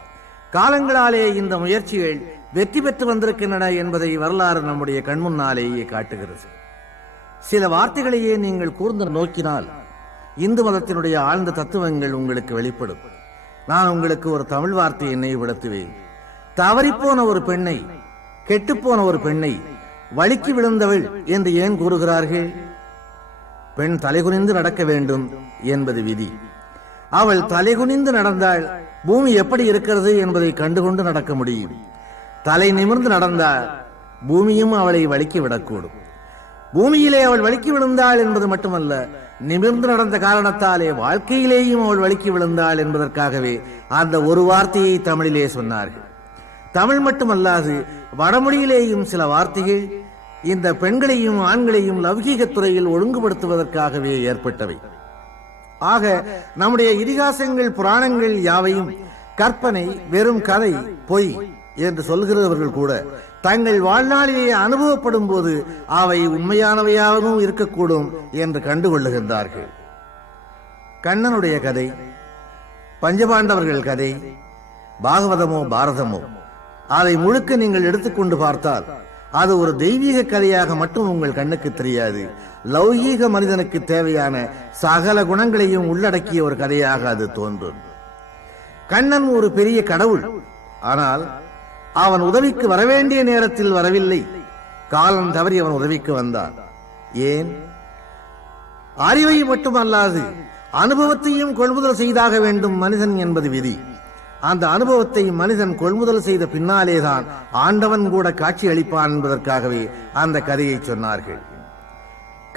காலங்களாலே இந்த முயற்சிகள் வெற்றி பெற்று வந்திருக்கின்றன என்பதை வரலாறு நம்முடைய கண்முன்னாலேயே காட்டுகிறது. சில வார்த்தைகளையே நீங்கள் கூர்ந்து நோக்கினால் இந்து மதத்தினுடைய ஆழ்ந்த தத்துவங்கள் உங்களுக்கு வெளிப்படும். நான் உங்களுக்கு ஒரு தமிழ் வார்த்தையை நினைவுபடுத்துவேன். தவறிப்போன ஒரு பெண்ணை, கெட்டுப்போன ஒரு பெண்ணை வழுக்கி விழுந்தவள் என்று ஏன் கூறுகிறார்கள்? பெண் தலைகுனிந்து நடக்க வேண்டும் என்பது விதி. அவள் தலைகுனிந்து நடந்தால் பூமி எப்படி இருக்கிறது என்பதை கண்டுகொண்டு நடக்க முடியும். தலை நிமிர்ந்து நடந்தால் பூமியும் அவளை வழுக்கி விடக்கூடும். பூமியிலே அவள் வழுக்கி விழுந்தாள் என்பது மட்டுமல்ல, நிமிர்ந்து நடந்த காரணத்தாலே வாழ்க்கையிலேயும் அவள் வழுக்கி விழுந்தாள் என்பதற்காகவே அந்த ஒரு வார்த்தையை தமிழிலே சொன்னார்கள். தமிழ் மட்டுமல்லாது வடமொழியிலேயும் சில வார்த்தைகள் இந்த பெண்களையும் ஆண்களையும் லௌகீகத் துறையில் ஒழுங்குபடுத்துவதற்காகவே ஏற்பட்டவை. ஆக நம்முடைய இதிகாசங்கள், புராணங்கள் யாவையும் கற்பனை, வெறும் கதை, பொய் என்று சொல்கிறவர்கள் கூட தங்கள் வாழ்நாளிலேயே அனுபவப்படும் போது அவை உண்மையானவையாகவும் இருக்கக்கூடும் என்று கண்டுகொள்ளுகின்றார்கள். கண்ணனுடைய கதை, பஞ்சபாண்டவர்கள் கதை, பாகவதமோ பாரதமோ, அதை முழுக்க நீங்கள் எடுத்துக்கொண்டு பார்த்தால் அது ஒரு தெய்வீக கதையாக மட்டும் உங்கள் கண்ணுக்கு தெரியாது. லௌகீக மனிதனுக்கு தேவையான சகல குணங்களையும் உள்ளடக்கிய ஒரு கதையாக அது தோன்றும். கண்ணன் ஒரு பெரிய கடவுள். ஆனால் அவன் உதவிக்கு வரவேண்டிய நேரத்தில் வரவில்லை. காலம் தவறி அவன் உதவிக்கு வந்தான். ஏன்? அறிவை மட்டுமல்லாது அனுபவத்தையும் கொள்முதல் செய்தாக வேண்டும் மனிதன் என்பது விதி. அந்த அனுபவத்தை மனிதன் கொள்முதல் செய்த பின்னாலேதான் ஆண்டவன் கூட காட்சி அளிப்பான் என்பதற்காகவே அந்த கதையை சொன்னார்கள்.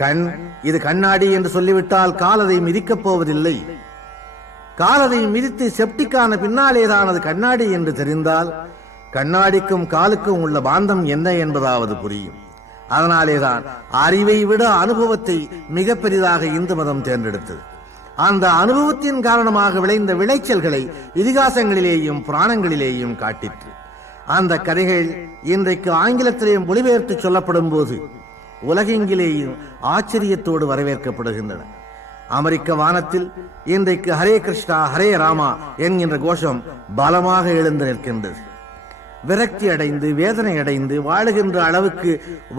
கண் இது கண்ணாடி என்று சொல்லிவிட்டால் கால் அதை மிதிக்கப் போவதில்லை. காலதை மிதித்து செப்டிக்கான பின்னாலேதான் அது கண்ணாடி என்று தெரிந்தால் கண்ணாடிக்கும் காலுக்கும் உள்ள பாந்தம் என்ன என்பதாவது புரியும். அதனாலேதான் அறிவை விட அனுபவத்தை மிக பெரிதாக இந்து மதம் தேர்ந்தெடுத்தது. அந்த அனுபவத்தின் காரணமாக விளைந்த விளைச்சல்களை இதிகாசங்களிலேயும் புராணங்களிலேயும் காட்டிற்று. அந்த கதைகள் இன்றைக்கு ஆங்கிலத்திலேயும் மொழிபெயர்த்து சொல்லப்படும் போது உலகெங்கிலேயும் ஆச்சரியத்தோடு வரவேற்கப்படுகின்றன. அமெரிக்க வானத்தில் இன்றைக்கு ஹரே கிருஷ்ணா ஹரே ராமா என்கின்ற கோஷம் பலமாக எழுந்து நிற்கின்றது. விரக்தி அடைந்து வேதனை அடைந்து வாழுகின்ற அளவுக்கு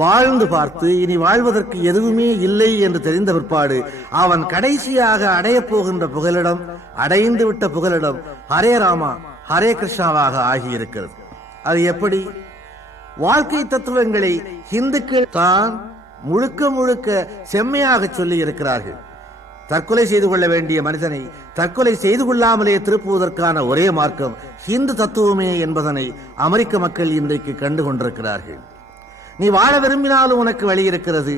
வாழ்ந்து பார்த்து இனி வாழ்வதற்கு எதுவுமே இல்லை என்று தெரிந்த பிற்பாடு அவன் கடைசியாக அடையப் போகின்ற புகலிடம், அடைந்து விட்ட புகலிடம் ஹரே ராமா ஹரே கிருஷ்ணாவாக ஆகியிருக்கிறது. அது எப்படி? வாழ்க்கை தத்துவங்களை இந்துக்கள் தான் முழுக்க முழுக்க செம்மையாக சொல்லி இருக்கிறார்கள். தற்கொலை செய்து கொள்ள வேண்டிய மனிதனை தற்கொலை செய்து கொள்ளாமலே திருப்புவதற்கான ஒரே மார்க்கம் ஹிந்து தத்துவமே என்பதனை அமெரிக்க மக்கள் இன்றைக்கு கண்டு கொண்டிருக்கிறார்கள். நீ வாழ விரும்பினாலும் உனக்கு வழி இருக்கிறது,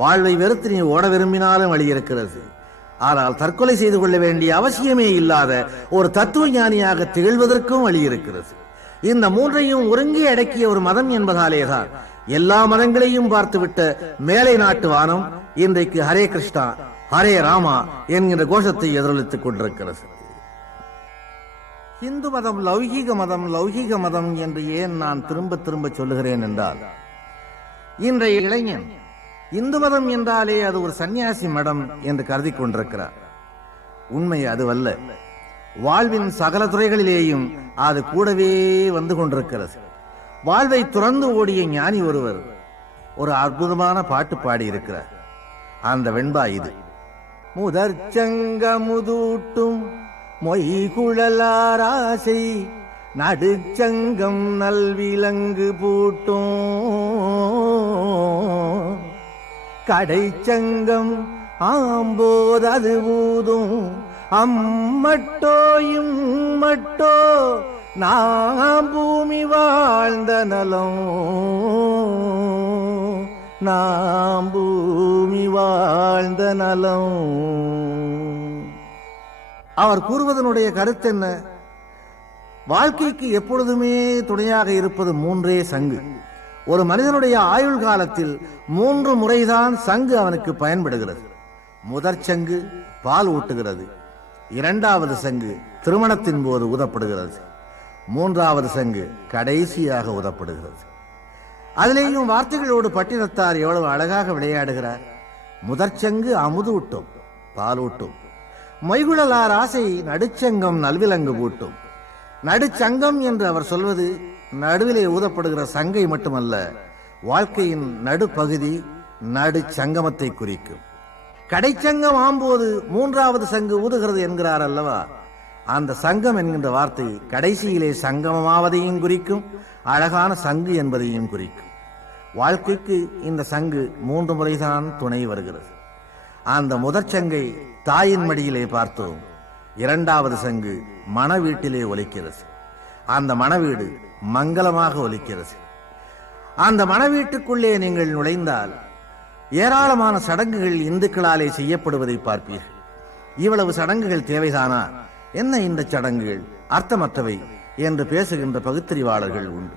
வாழ்வை வெறுத்து நீ ஓட விரும்பினாலும் வழி இருக்கிறது. ஆனால் தற்கொலை செய்து கொள்ள வேண்டிய அவசியமே இல்லாத ஒரு தத்துவ ஞானியாக திகழ்வதற்கும் வழி இருக்கிறது. இந்த மூன்றையும் ஒருங்கே அடக்கிய ஒரு மதம் என்பதாலேதான் எல்லா மதங்களையும் பார்த்துவிட்ட மேலை நாட்டு வானம் இன்றைக்கு ஹரே கிருஷ்ணா ஹரே ராமா என்கிற கோஷத்தை எதிரொலித்துக் கொண்டிருக்கிறது. இந்து மதம் லௌகீக மதம், லௌகீக மதம் என்று ஏன் நான் திரும்ப திரும்ப சொல்லுகிறேன் என்றால், இன்றைய இளைஞன் இந்து மதம் என்றாலே அது ஒரு சன்னியாசி மடம் என்று கருதி கொண்டிருக்கிறார். உண்மை அதுவல்ல. வாழ்வின் சகல துறைகளிலேயும் அது கூடவே வந்து கொண்டிருக்கிறது. வாழ்வை துறந்து ஓடிய ஞானி ஒருவர் ஒரு அற்புதமான பாட்டு பாடி இருக்கிறார். அந்த வெண்பா இது: முதற்சங்க முதூட்டும் மொய்குழலாராசை நடுச்சங்கம் நல்விலங்கு பூட்டும் கடைச்சங்கம் ஆம்போதது ஊதும் அம்மட்டோயும் மட்டோ நாம் பூமி வாழ்ந்த நலம், நாம் பூமி வாழ்ந்த நலம். அவர் கூறுவதனுடைய கருத்து என்ன? வாழ்க்கைக்கு எப்பொழுதுமே துணையாக இருப்பது மூன்றே சங்கு. ஒரு மனிதனுடைய ஆயுள் காலத்தில் 3 முறைதான் சங்கு அவனுக்கு பயன்படுகிறது. முதற் சங்கு பால் ஊட்டுகிறது, 2வது சங்கு திருமணத்தின் போது ஊதப்படுகிறது, 3வது சங்கு கடைசியாக ஊதப்படுகிறது. அதிலேயும் வார்த்தைகளோடு பட்டினத்தார் எவ்வளவு அழகாக விளையாடுகிறார். முதற்சங்கு அமுதூட்டும் பாலூட்டும், மொய்குழலார் ஆசை நடுச்சங்கம் நல்விலங்கு பூட்டும். நடுச்சங்கம் என்று அவர் சொல்வது நடுவிலே ஊதப்படுகிற சங்கை மட்டுமல்ல, வாழ்க்கையின் நடுப்பகுதி நடுச்சங்கமத்தை குறிக்கும். கடைச்சங்கம் ஆம்போது 3வது சங்கு ஊதுகிறது என்கிறார் அல்லவா? அந்த சங்கம் என்கின்ற வார்த்தை கடைசியிலே சங்கமமாவதையும் குறிக்கும், அழகான சங்கு என்பதையும் குறிக்கும். வாழ்க்கைக்கு இந்த சங்கு 3 முறைதான் துணை வருகிறது. அந்த முதற் சங்கை தாயின் மடியிலே பார்த்தோம், 2வது சங்கு மன வீட்டிலே ஒலிக்கிறது. அந்த மணவீடு மங்களமாக ஒலிக்கிறது. அந்த மணவீட்டுக்குள்ளே நீங்கள் நுழைந்தால் ஏராளமான சடங்குகள் இந்துக்களாலே செய்யப்படுவதை பார்ப்பீர்கள். இவ்வளவு சடங்குகள் தேவைதானா? என்ன இந்த சடங்குகள் அர்த்தமற்றவை என்று பேசுகின்ற பகுத்தறிவாளர்கள் உண்டு.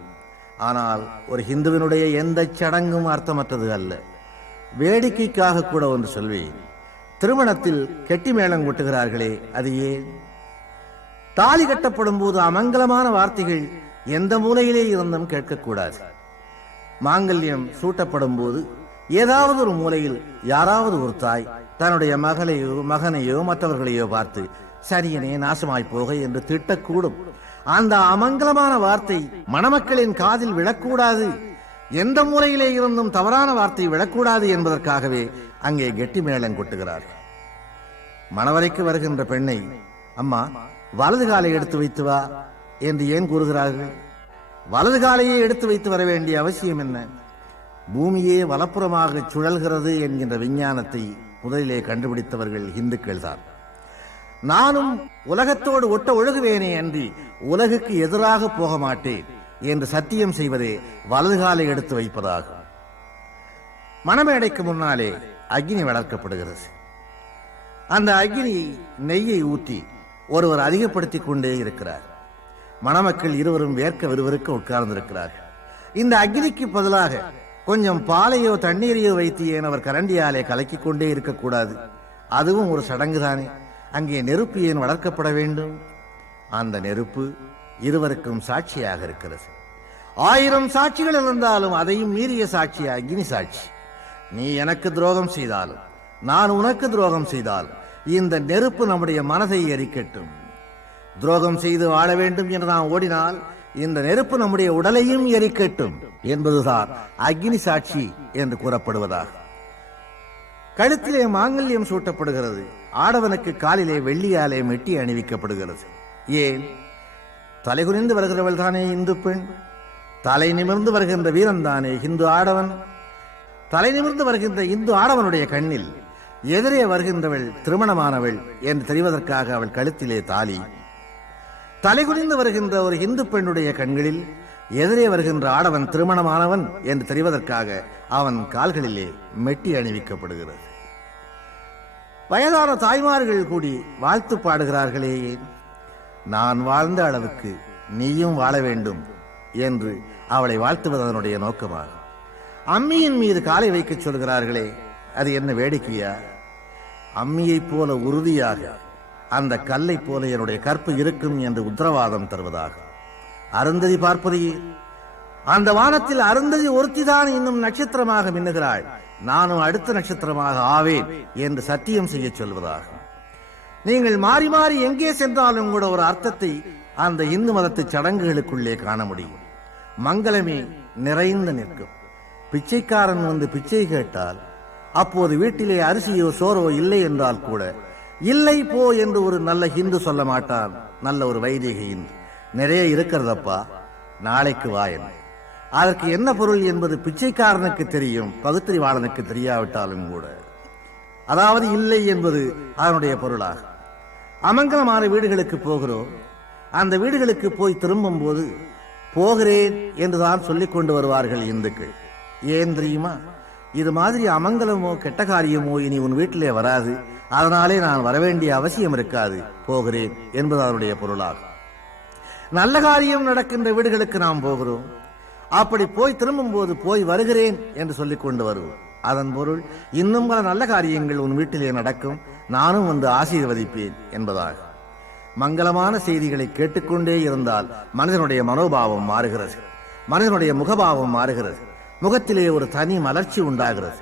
ஆனால் ஒரு ஹிந்துவினுடைய எந்த சடங்கும் அர்த்தமற்றது அல்ல. வேடிக்கைக்காக கூட ஒன்று சொல்வேன். திருமணத்தில் கெட்டி மேளம் கொட்டுகிறார்களே, அது ஏன்? தாலி கட்டப்படும் போது அமங்கலமான வார்த்தைகள் எந்த மூலையிலே இருந்தும் கேட்கக்கூடாது. மாங்கல்யம் சூட்டப்படும் போது ஏதாவது ஒரு மூலையில் யாராவது ஒரு தாய் தன்னுடைய மகளையோ மகனையோ மற்றவர்களையோ பார்த்து சரியனே நாசமாய் போக என்று திட்டக்கூடும். அந்த அமங்கலமான வார்த்தை மணமக்களின் காதில் விழக்கூடாது, எந்த மூலையிலே இருந்தும் தவறான வார்த்தை விழக்கூடாது என்பதற்காகவே அங்கே கெட்டி மேளம் கொட்டுகிறார்கள். மணவரைக்கு வருகின்ற பெண்ணை, அம்மா வலது காலை எடுத்து வைத்து வா என்று ஏன் கூறுகிறார்கள்? வலது காலையே எடுத்து வைத்து வர வேண்டிய அவசியம் என்ன? பூமியே வலப்புறமாக சுழல்கிறது என்கின்ற விஞ்ஞானத்தை முதலிலே கண்டுபிடித்தவர்கள் இந்துக்கள் தான். நானும் உலகத்தோடு ஒட்ட ஒழுகுவேனே அன்றி உலகுக்கு எதிராக போக மாட்டேன் என்று சத்தியம் செய்வதே வலது காலை எடுத்து வைப்பதாகும். மணமேடைக்கு முன்னாலே அக்னி வளர்க்கப்படுகிறது. அந்த அக்னி நெய்யை ஊற்றி ஒருவர் அதிகப்படுத்திக் கொண்டே இருக்கிறார். மணமக்கள் இருவரும் வேர்க்க விறுவிறுக்க உட்கார்ந்திருக்கிறார்கள். இந்த அக்னிக்கு பதிலாக கொஞ்சம் பாலையோ தண்ணீரையோ வைத்து ஏன் அவர் கரண்டியாலே கலக்கிக் கொண்டே இருக்கக்கூடாது? அதுவும் ஒரு சடங்குதானே. அங்கே நெருப்பு ஏன் வளர்க்கப்பட வேண்டும்? அந்த நெருப்பு இருவருக்கும் சாட்சியாக இருக்கிறது. 1000 சாட்சிகள் இருந்தாலும் அதையும் மீறிய சாட்சி அக்னி சாட்சி. நீ எனக்கு துரோகம் செய்தாலும் நான் உனக்கு துரோகம் செய்தாலும் இந்த நெருப்பு நம்முடைய மனதை எரிக்கட்டும். துரோகம் செய்து வாழ வேண்டும் என்று நாம் ஓடினால் இந்த நெருப்பு நம்முடைய உடலையும் எரிக்கட்டும் என்பதுதான் அக்னி சாட்சி என்று கூறப்படுவதாக. கழுத்திலே மாங்கல்யம் சூட்டப்படுகிறது. ஆடவனுக்கு காலிலே வெள்ளியாலே மெட்டி அணிவிக்கப்படுகிறது. ஏன்? தலைகுனிந்து வருகிறவள் தானே இந்து பெண். தலை நிமிர்ந்து வருகின்ற வீரன் தானே இந்து ஆடவன். தலை நிமிர்ந்து வருகின்ற இந்து ஆடவனுடைய கண்ணில் எதிரே வருகின்றவள் திருமணமானவள் என்று தெரிவதற்காக அவள் கழுத்திலே தாலி. தலைகுனிந்து வருகின்ற ஒரு இந்து பெண்ணுடைய கண்களில் எதிரே வருகின்ற ஆடவன் திருமணமானவன் என்று தெரிவதற்காக அவன் கால்களிலே மெட்டி அணிவிக்கப்படுகிறது. வயதான தாய்மார்கள் கூடி வாழ்த்து பாடுகிறார்களே, நான் வாழ்ந்த அளவுக்கு நீயும் வாழ வேண்டும் என்று அவளை வாழ்த்துவது அதனுடைய நோக்கமாகும். அம்மியின் மீது காலை வைக்கச் சொல்கிறார்களே, அது என்ன வேடிக்கையா? அம்மியைப் போல உறுதியாக அந்த கல்லை போல என்னுடைய கற்பு இருக்கும் என்று உத்தரவாதம் தருவதாக. அருந்ததி பார்ப்பதையே, அந்த வானத்தில் அருந்ததி ஒருத்திதான் இன்னும் நட்சத்திரமாக மின்னுகிறாள், நானும் அடுத்த நட்சத்திரமாக ஆவேன் என்று சத்தியம் செய்ய சொல்வதாக. நீங்கள் மாறி மாறி எங்கே சென்றாலும் கூட ஒரு அர்த்தத்தை அந்த இந்து மதத்து சடங்குகளுக்குள்ளே காண முடியும். மங்களமே நிறைந்து நிற்கும். பிச்சைக்காரன் வந்து பிச்சை கேட்டால் அப்போது வீட்டிலே அரிசியோ சோறோ இல்லை என்றால் கூட இல்லை போ என்று ஒரு நல்ல ஹிந்து சொல்ல மாட்டான். நல்ல ஒரு வைதிக இந்து, நிறைய இருக்கிறதப்பா, நாளைக்கு வா என. அதற்கு என்ன பொருள் என்பது பிச்சைக்காரனுக்கு தெரியும், பகுத்தறிவாளனுக்கு தெரியாவிட்டாலும் கூட. அதாவது இல்லை என்பது அதனுடைய பொருளாகும். அமங்கலமான வீடுகளுக்கு போகிறோம். அந்த வீடுகளுக்கு போய் திரும்பும் போது போகிறேன் என்றுதான் சொல்லிக் கொண்டு வருவார்கள் இந்துக்கள். ஏன் தெரியுமா? இது மாதிரி அமங்கலமோ கெட்ட காரியமோ இனி உன் வீட்டிலே வராது, அதனாலே நான் வரவேண்டிய அவசியம் இருக்காது, போகிறேன் என்பது அதனுடைய பொருளாகும். நல்ல காரியம் நடக்கின்ற வீடுகளுக்கு நாம் போகிறோம். அப்படி போய் திரும்பும் போது போய் வருகிறேன் என்று சொல்லிக் கொண்டு வருவோம். அதன் பொருள் இன்னும் பல நல்ல காரியங்கள் உன் வீட்டிலே நடக்கும், நானும் வந்து ஆசீர்வதிப்பேன் என்பதாகும். மங்களமான செய்திகளை கேட்டுக்கொண்டே இருந்தால் மனிதனுடைய மனோபாவம் மாறுகிறது, மனிதனுடைய முகபாவம் மாறுகிறது, முகத்திலே ஒரு தனி மலர்ச்சி உண்டாகிறது,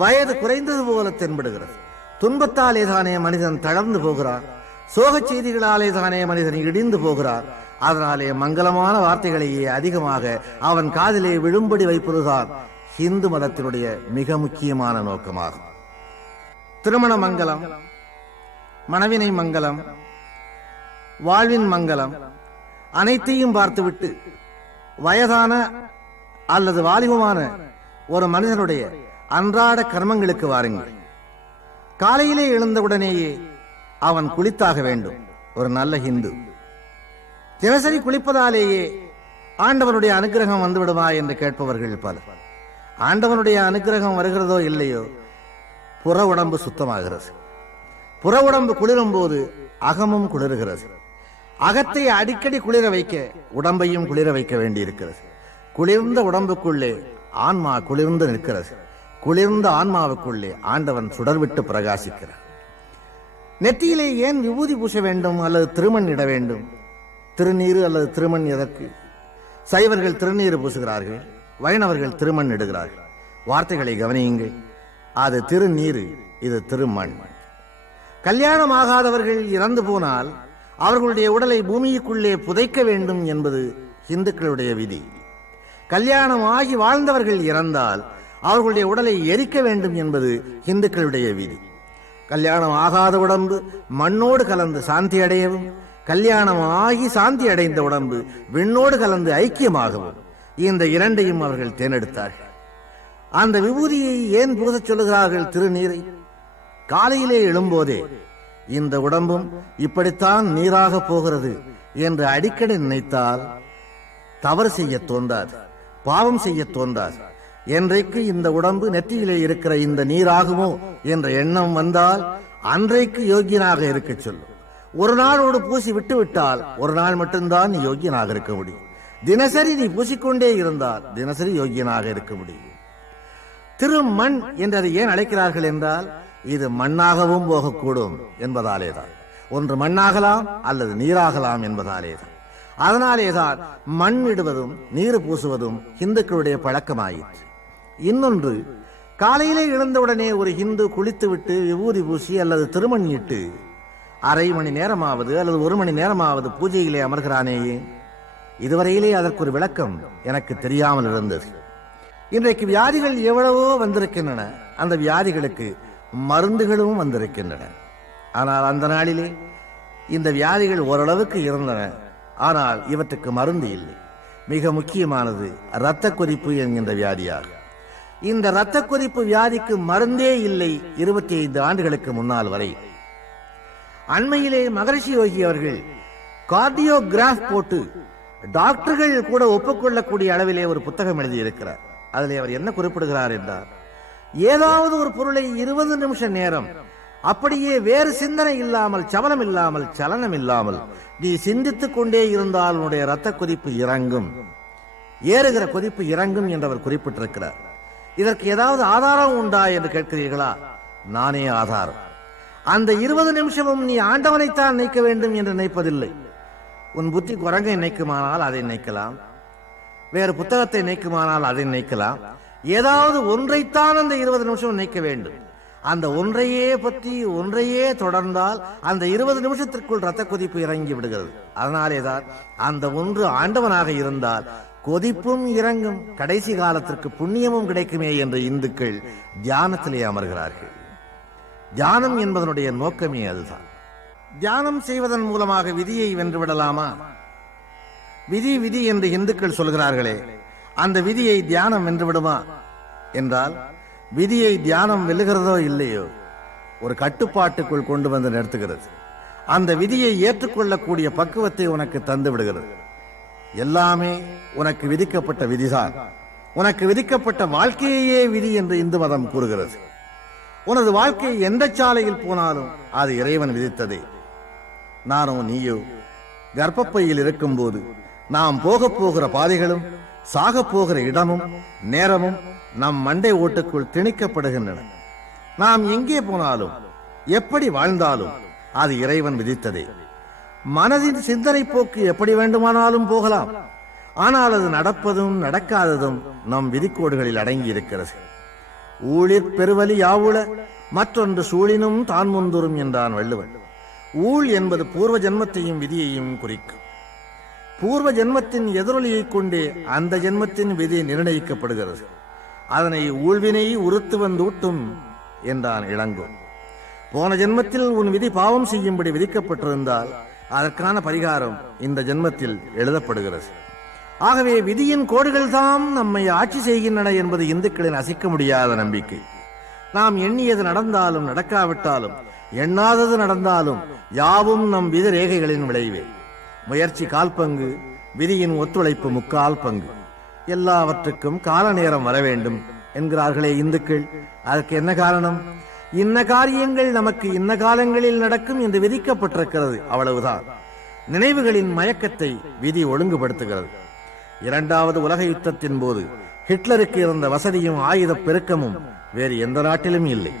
வயது குறைந்தது போல தென்படுகிறது. துன்பத்தாலே தானே மனிதன் தளர்ந்து போகிறார், சோகச் செய்திகளாலே தானே மனிதன் இடிந்து போகிறார். அதனாலே மங்களமான வார்த்தைகளையே அதிகமாக அவன் காதிலே விழும்படி வைப்பதுதான் இந்து மதத்தினுடைய மிக முக்கியமான நோக்கமாகும். திருமண மங்கலம், மணவினை மங்கலம், வாழ்வின் மங்கலம் அனைத்தையும் பார்த்துவிட்டு வயதான அல்லது வாலிபமான ஒரு மனிதனுடைய அன்றாட கர்மங்களுக்கு வாருங்கள். காலையிலே எழுந்தவுடனேயே அவன் குளித்தாக வேண்டும். ஒரு நல்ல ஹிந்து தினசரி குளிப்பதாலேயே ஆண்டவனுடைய அனுகிரகம் வந்துவிடுமா என்று கேட்பவர்கள் பலர். ஆண்டவனுடைய அனுகிரகம் வருகிறதோ இல்லையோ, புற உடம்பு சுத்தமாகிறது. புற உடம்பு குளிரும் போது அகமும் குளிர்கிறது. அகத்தை அடிக்கடி குளிர வைக்க உடம்பையும் குளிர வைக்க வேண்டியிருக்கிறது. குளிர்ந்த உடம்புக்குள்ளே ஆன்மா குளிர்ந்து நிற்கிறது. குளிர்ந்த ஆன்மாவுக்குள்ளே ஆண்டவன் சுடர்விட்டு பிரகாசிக்கிறார். நெற்றியிலே ஏன் விபூதி பூச வேண்டும் அல்லது திருமண் இட வேண்டும்? திருநீரு அல்லது திருமண் எதற்கு? சைவர்கள் திருநீர் பூசுகிறார்கள், வைணவர்கள் திருமண் இடுகிறார்கள். வார்த்தைகளை கவனியுங்கள். அது திருநீரு, இது திருமண். கல்யாணம் ஆகாதவர்கள் இறந்து போனால் அவர்களுடைய உடலை பூமிக்குள்ளே புதைக்க வேண்டும் என்பது இந்துக்களுடைய விதி. கல்யாணம் ஆகி வாழ்ந்தவர்கள் இறந்தால் அவர்களுடைய உடலை எரிக்க வேண்டும் என்பது இந்துக்களுடைய விதி. கல்யாணம் ஆகாத உடம்பு மண்ணோடு கலந்து சாந்தி அடையவும், கல்யாணம் ஆகி சாந்தி அடைந்த உடம்பு விண்ணோடு கலந்து ஐக்கியமாகவும் இந்த இரண்டையும் அவர்கள் தேர்ந்தெடுத்தார்கள். அந்த விபூதியை ஏன் பூசச் சொல்லுகிறார்கள்? திருநீரை. காலையிலே எழும்போதே இந்த உடம்பும் இப்படித்தான் நீராக போகிறது என்று அடிக்கடி நினைத்தால் தவறு செய்ய தோன்றாது, பாவம் செய்ய தோன்றாது. என்றைக்கு இந்த உடம்பு நெற்றியிலே இருக்கிற இந்த நீராகுமோ என்ற எண்ணம் வந்தால் அன்றைக்கு யோகியனாக இருக்க சொல்லும். ஒரு நாளோடு பூசி விட்டு விட்டால் ஒரு நாள் மட்டும்தான் யோகியனாக இருக்க முடியும். தினசரி நீ பூசிக்கொண்டே இருந்தால் தினசரி யோகியனாக இருக்க முடியும். திருமண் என்று அதை ஏன் அழைக்கிறார்கள் என்றால் இது மண்ணாகவும் போகக்கூடும் என்பதாலேதான். ஒன்று மண்ணாகலாம் அல்லது நீராகலாம் என்பதாலேதான். அதனாலேதான் மண் இடுவதும் நீர் பூசுவதும் இந்துக்களுடைய பழக்கமாயிற்று. இன்னொன்று, காலையிலே எழுந்தவுடனே ஒரு இந்து குளித்துவிட்டு விபூதி பூசி அல்லது திருமணியிட்டு அரை மணி நேரமாவது அல்லது ஒரு மணி நேரமாவது பூஜையிலே அமர்கிறானேயே, இதுவரையிலே அதற்கு ஒரு விளக்கம் எனக்கு தெரியாமல் இருந்தது. இன்றைக்கு வியாதிகள் எவ்வளவோ வந்திருக்கின்றன, அந்த வியாதிகளுக்கு மருந்துகளும் வந்திருக்கின்றன. ஆனால் அந்த நாளிலே இந்த வியாதிகள் ஓரளவுக்கு இருந்தன, ஆனால் இவற்றுக்கு மருந்து இல்லை. மிக முக்கியமானது இரத்த கொதிப்பு என்கின்ற வியாதியாகும். இந்த இரத்த கொதிப்பு வியாதிக்கு மருந்தே இல்லை 25 ஆண்டுகளுக்கு முன்னால் வரை. அண்மையிலே மகரிஷி யோகி அவர்கள் கார்டியோகிராஃப் போட்டு டாக்டர்கள் கூட ஒப்புக்கொள்ளக்கூடிய அளவிலே ஒரு புத்தகம் எழுதியிருக்கிறார். அதில் அவர் என்ன குறிப்பிடுகிறார் என்றால், ஏதாவது ஒரு பொருளை 20 நிமிஷ நேரம் அப்படியே வேறு சிந்தனை இல்லாமல், சபலம் இல்லாமல், சலனம் இல்லாமல் நீ சிந்தித்துக் கொண்டே இருந்தால் உன்னுடைய இரத்த கொதிப்பு இறங்கும், ஏறுகிற கொதிப்பு இறங்கும் என்று அவர் குறிப்பிட்டிருக்கிறார். இதற்கு ஏதாவது ஆதாரம் உண்டா என்று கேட்கிறீர்களா? நானே ஆதாரம். அந்த 20 நிமிஷமும் நீ ஆண்டவனைத்தான் நினைக்க வேண்டும் என்று நினைப்பதில்லை. உன் புத்தி குரங்கை நினைக்குமானால் அதை நினைக்கலாம், வேறு புத்தகத்தை நினைக்குமானால் அதை நினைக்கலாம். ஏதாவது ஒன்றைத்தான் அந்த 20 நிமிஷம் நினைக்க வேண்டும். அந்த ஒன்றையே பற்றி ஒன்றையே தொடர்ந்தால் அந்த 20 நிமிஷத்திற்குள் இரத்த கொதிப்பு இறங்கி விடுகிறது. அதனாலேதான் அந்த ஒன்று ஆண்டவனாக இருந்தால் கொதிப்பும் இறங்கும், கடைசி காலத்திற்கு புண்ணியமும் கிடைக்குமே என்று இந்துக்கள் தியானத்திலே அமர்கிறார்கள். தியானம் என்பதனுடைய நோக்கமே அதுதான். தியானம் செய்வதன் மூலமாக விதியை வென்றுவிடலாமா? விதி விதி என்று இந்துக்கள் சொல்கிறார்களே, அந்த விதியை தியானம் வென்றுவிடுமா என்றால், விதியை தியானம் வெல்லுகிறதோ இல்லையோ, ஒரு கட்டுப்பாட்டுக்குள் கொண்டு வந்து நிறுத்துகிறது. அந்த விதியை ஏற்றுக்கொள்ளக்கூடிய பக்குவத்தை உனக்கு தந்து விடுகிறது. எல்லாமே உனக்கு விதிக்கப்பட்ட விதிதான். உனக்கு விதிக்கப்பட்ட வாழ்க்கையே விதி என்று இந்து மதம் கூறுகிறது. உனது வாழ்க்கை எந்த சாலையில் போனாலும் அது இறைவன் விதித்ததே. நானோ நீயோ கர்ப்பப்பையில் இருக்கும் போது நாம் போகிற பாதைகளும் சாக போகிற இடமும் நேரமும் நம் மண்டை ஓட்டுக்குள் திணிக்கப்படுகின்றன. நாம் எங்கே போனாலும் எப்படி வாழ்ந்தாலும் அது இறைவன் விதித்ததே. மனதின் சிந்தனை போக்கு எப்படி வேண்டுமானாலும் போகலாம், ஆனால் அது நடப்பதும் நடக்காததும் நம் விதிக்கோடுகளில் அடங்கி இருக்கிறது. ஊழிற் பெருவலி யாவுள மற்றொன்று சூழினும் தான் முந்துரும் என்றான் வள்ளுவன். ஊழ் என்பது பூர்வ ஜென்மத்தையும் விதியையும் குறிக்கும். பூர்வ ஜென்மத்தின் எதிரொலியை கொண்டே அந்த ஜென்மத்தின் விதி நிர்ணயிக்கப்படுகிறது. அதனை ஊழ்வினை உறுத்து வந்தூட்டும் என்றான் இளங்கோ. போன ஜென்மத்தில் உன் விதி பாவம் செய்யும்படி விதிக்கப்பட்டிருந்தால் அதற்கான பரிகாரம் இந்த ஜென்மத்தில் எழுதப்படுகிறது. ஆகவே விதியின் கோடுகள் தாம் நம்மை ஆட்சி செய்கின்றன என்பது இந்துக்களின் அசைக்க முடியாத நம்பிக்கை. நாம் எண்ணியது நடந்தாலும் நடக்காவிட்டாலும், எண்ணாதது நடந்தாலும் யாவும் நம் விதி ரேகைகளின் விளைவே. முயற்சி 1/4 பங்கு, விதியின் ஒத்துழைப்பு 3/4 பங்கு. எல்லாவற்றுக்கும் கால நேரம் வர வேண்டும் என்கிறார்களே இந்துக்கள். அதற்கு என்ன காரணம்? இன்ன காரியங்கள் நமக்கு இன்ன காலங்களில் நடக்கும் என்று விதிக்கப்பட்டிருக்கிறது, அவ்வளவுதான். நினைவுகளின் மயக்கத்தை விதி ஒழுங்குபடுத்துகிறது. 2வது உலக யுத்தத்தின் போது ஹிட்லருக்கு இருந்த வசதியும் ஆயுத பெருக்கமும் வேறு எந்த நாட்டிலும் இல்லை.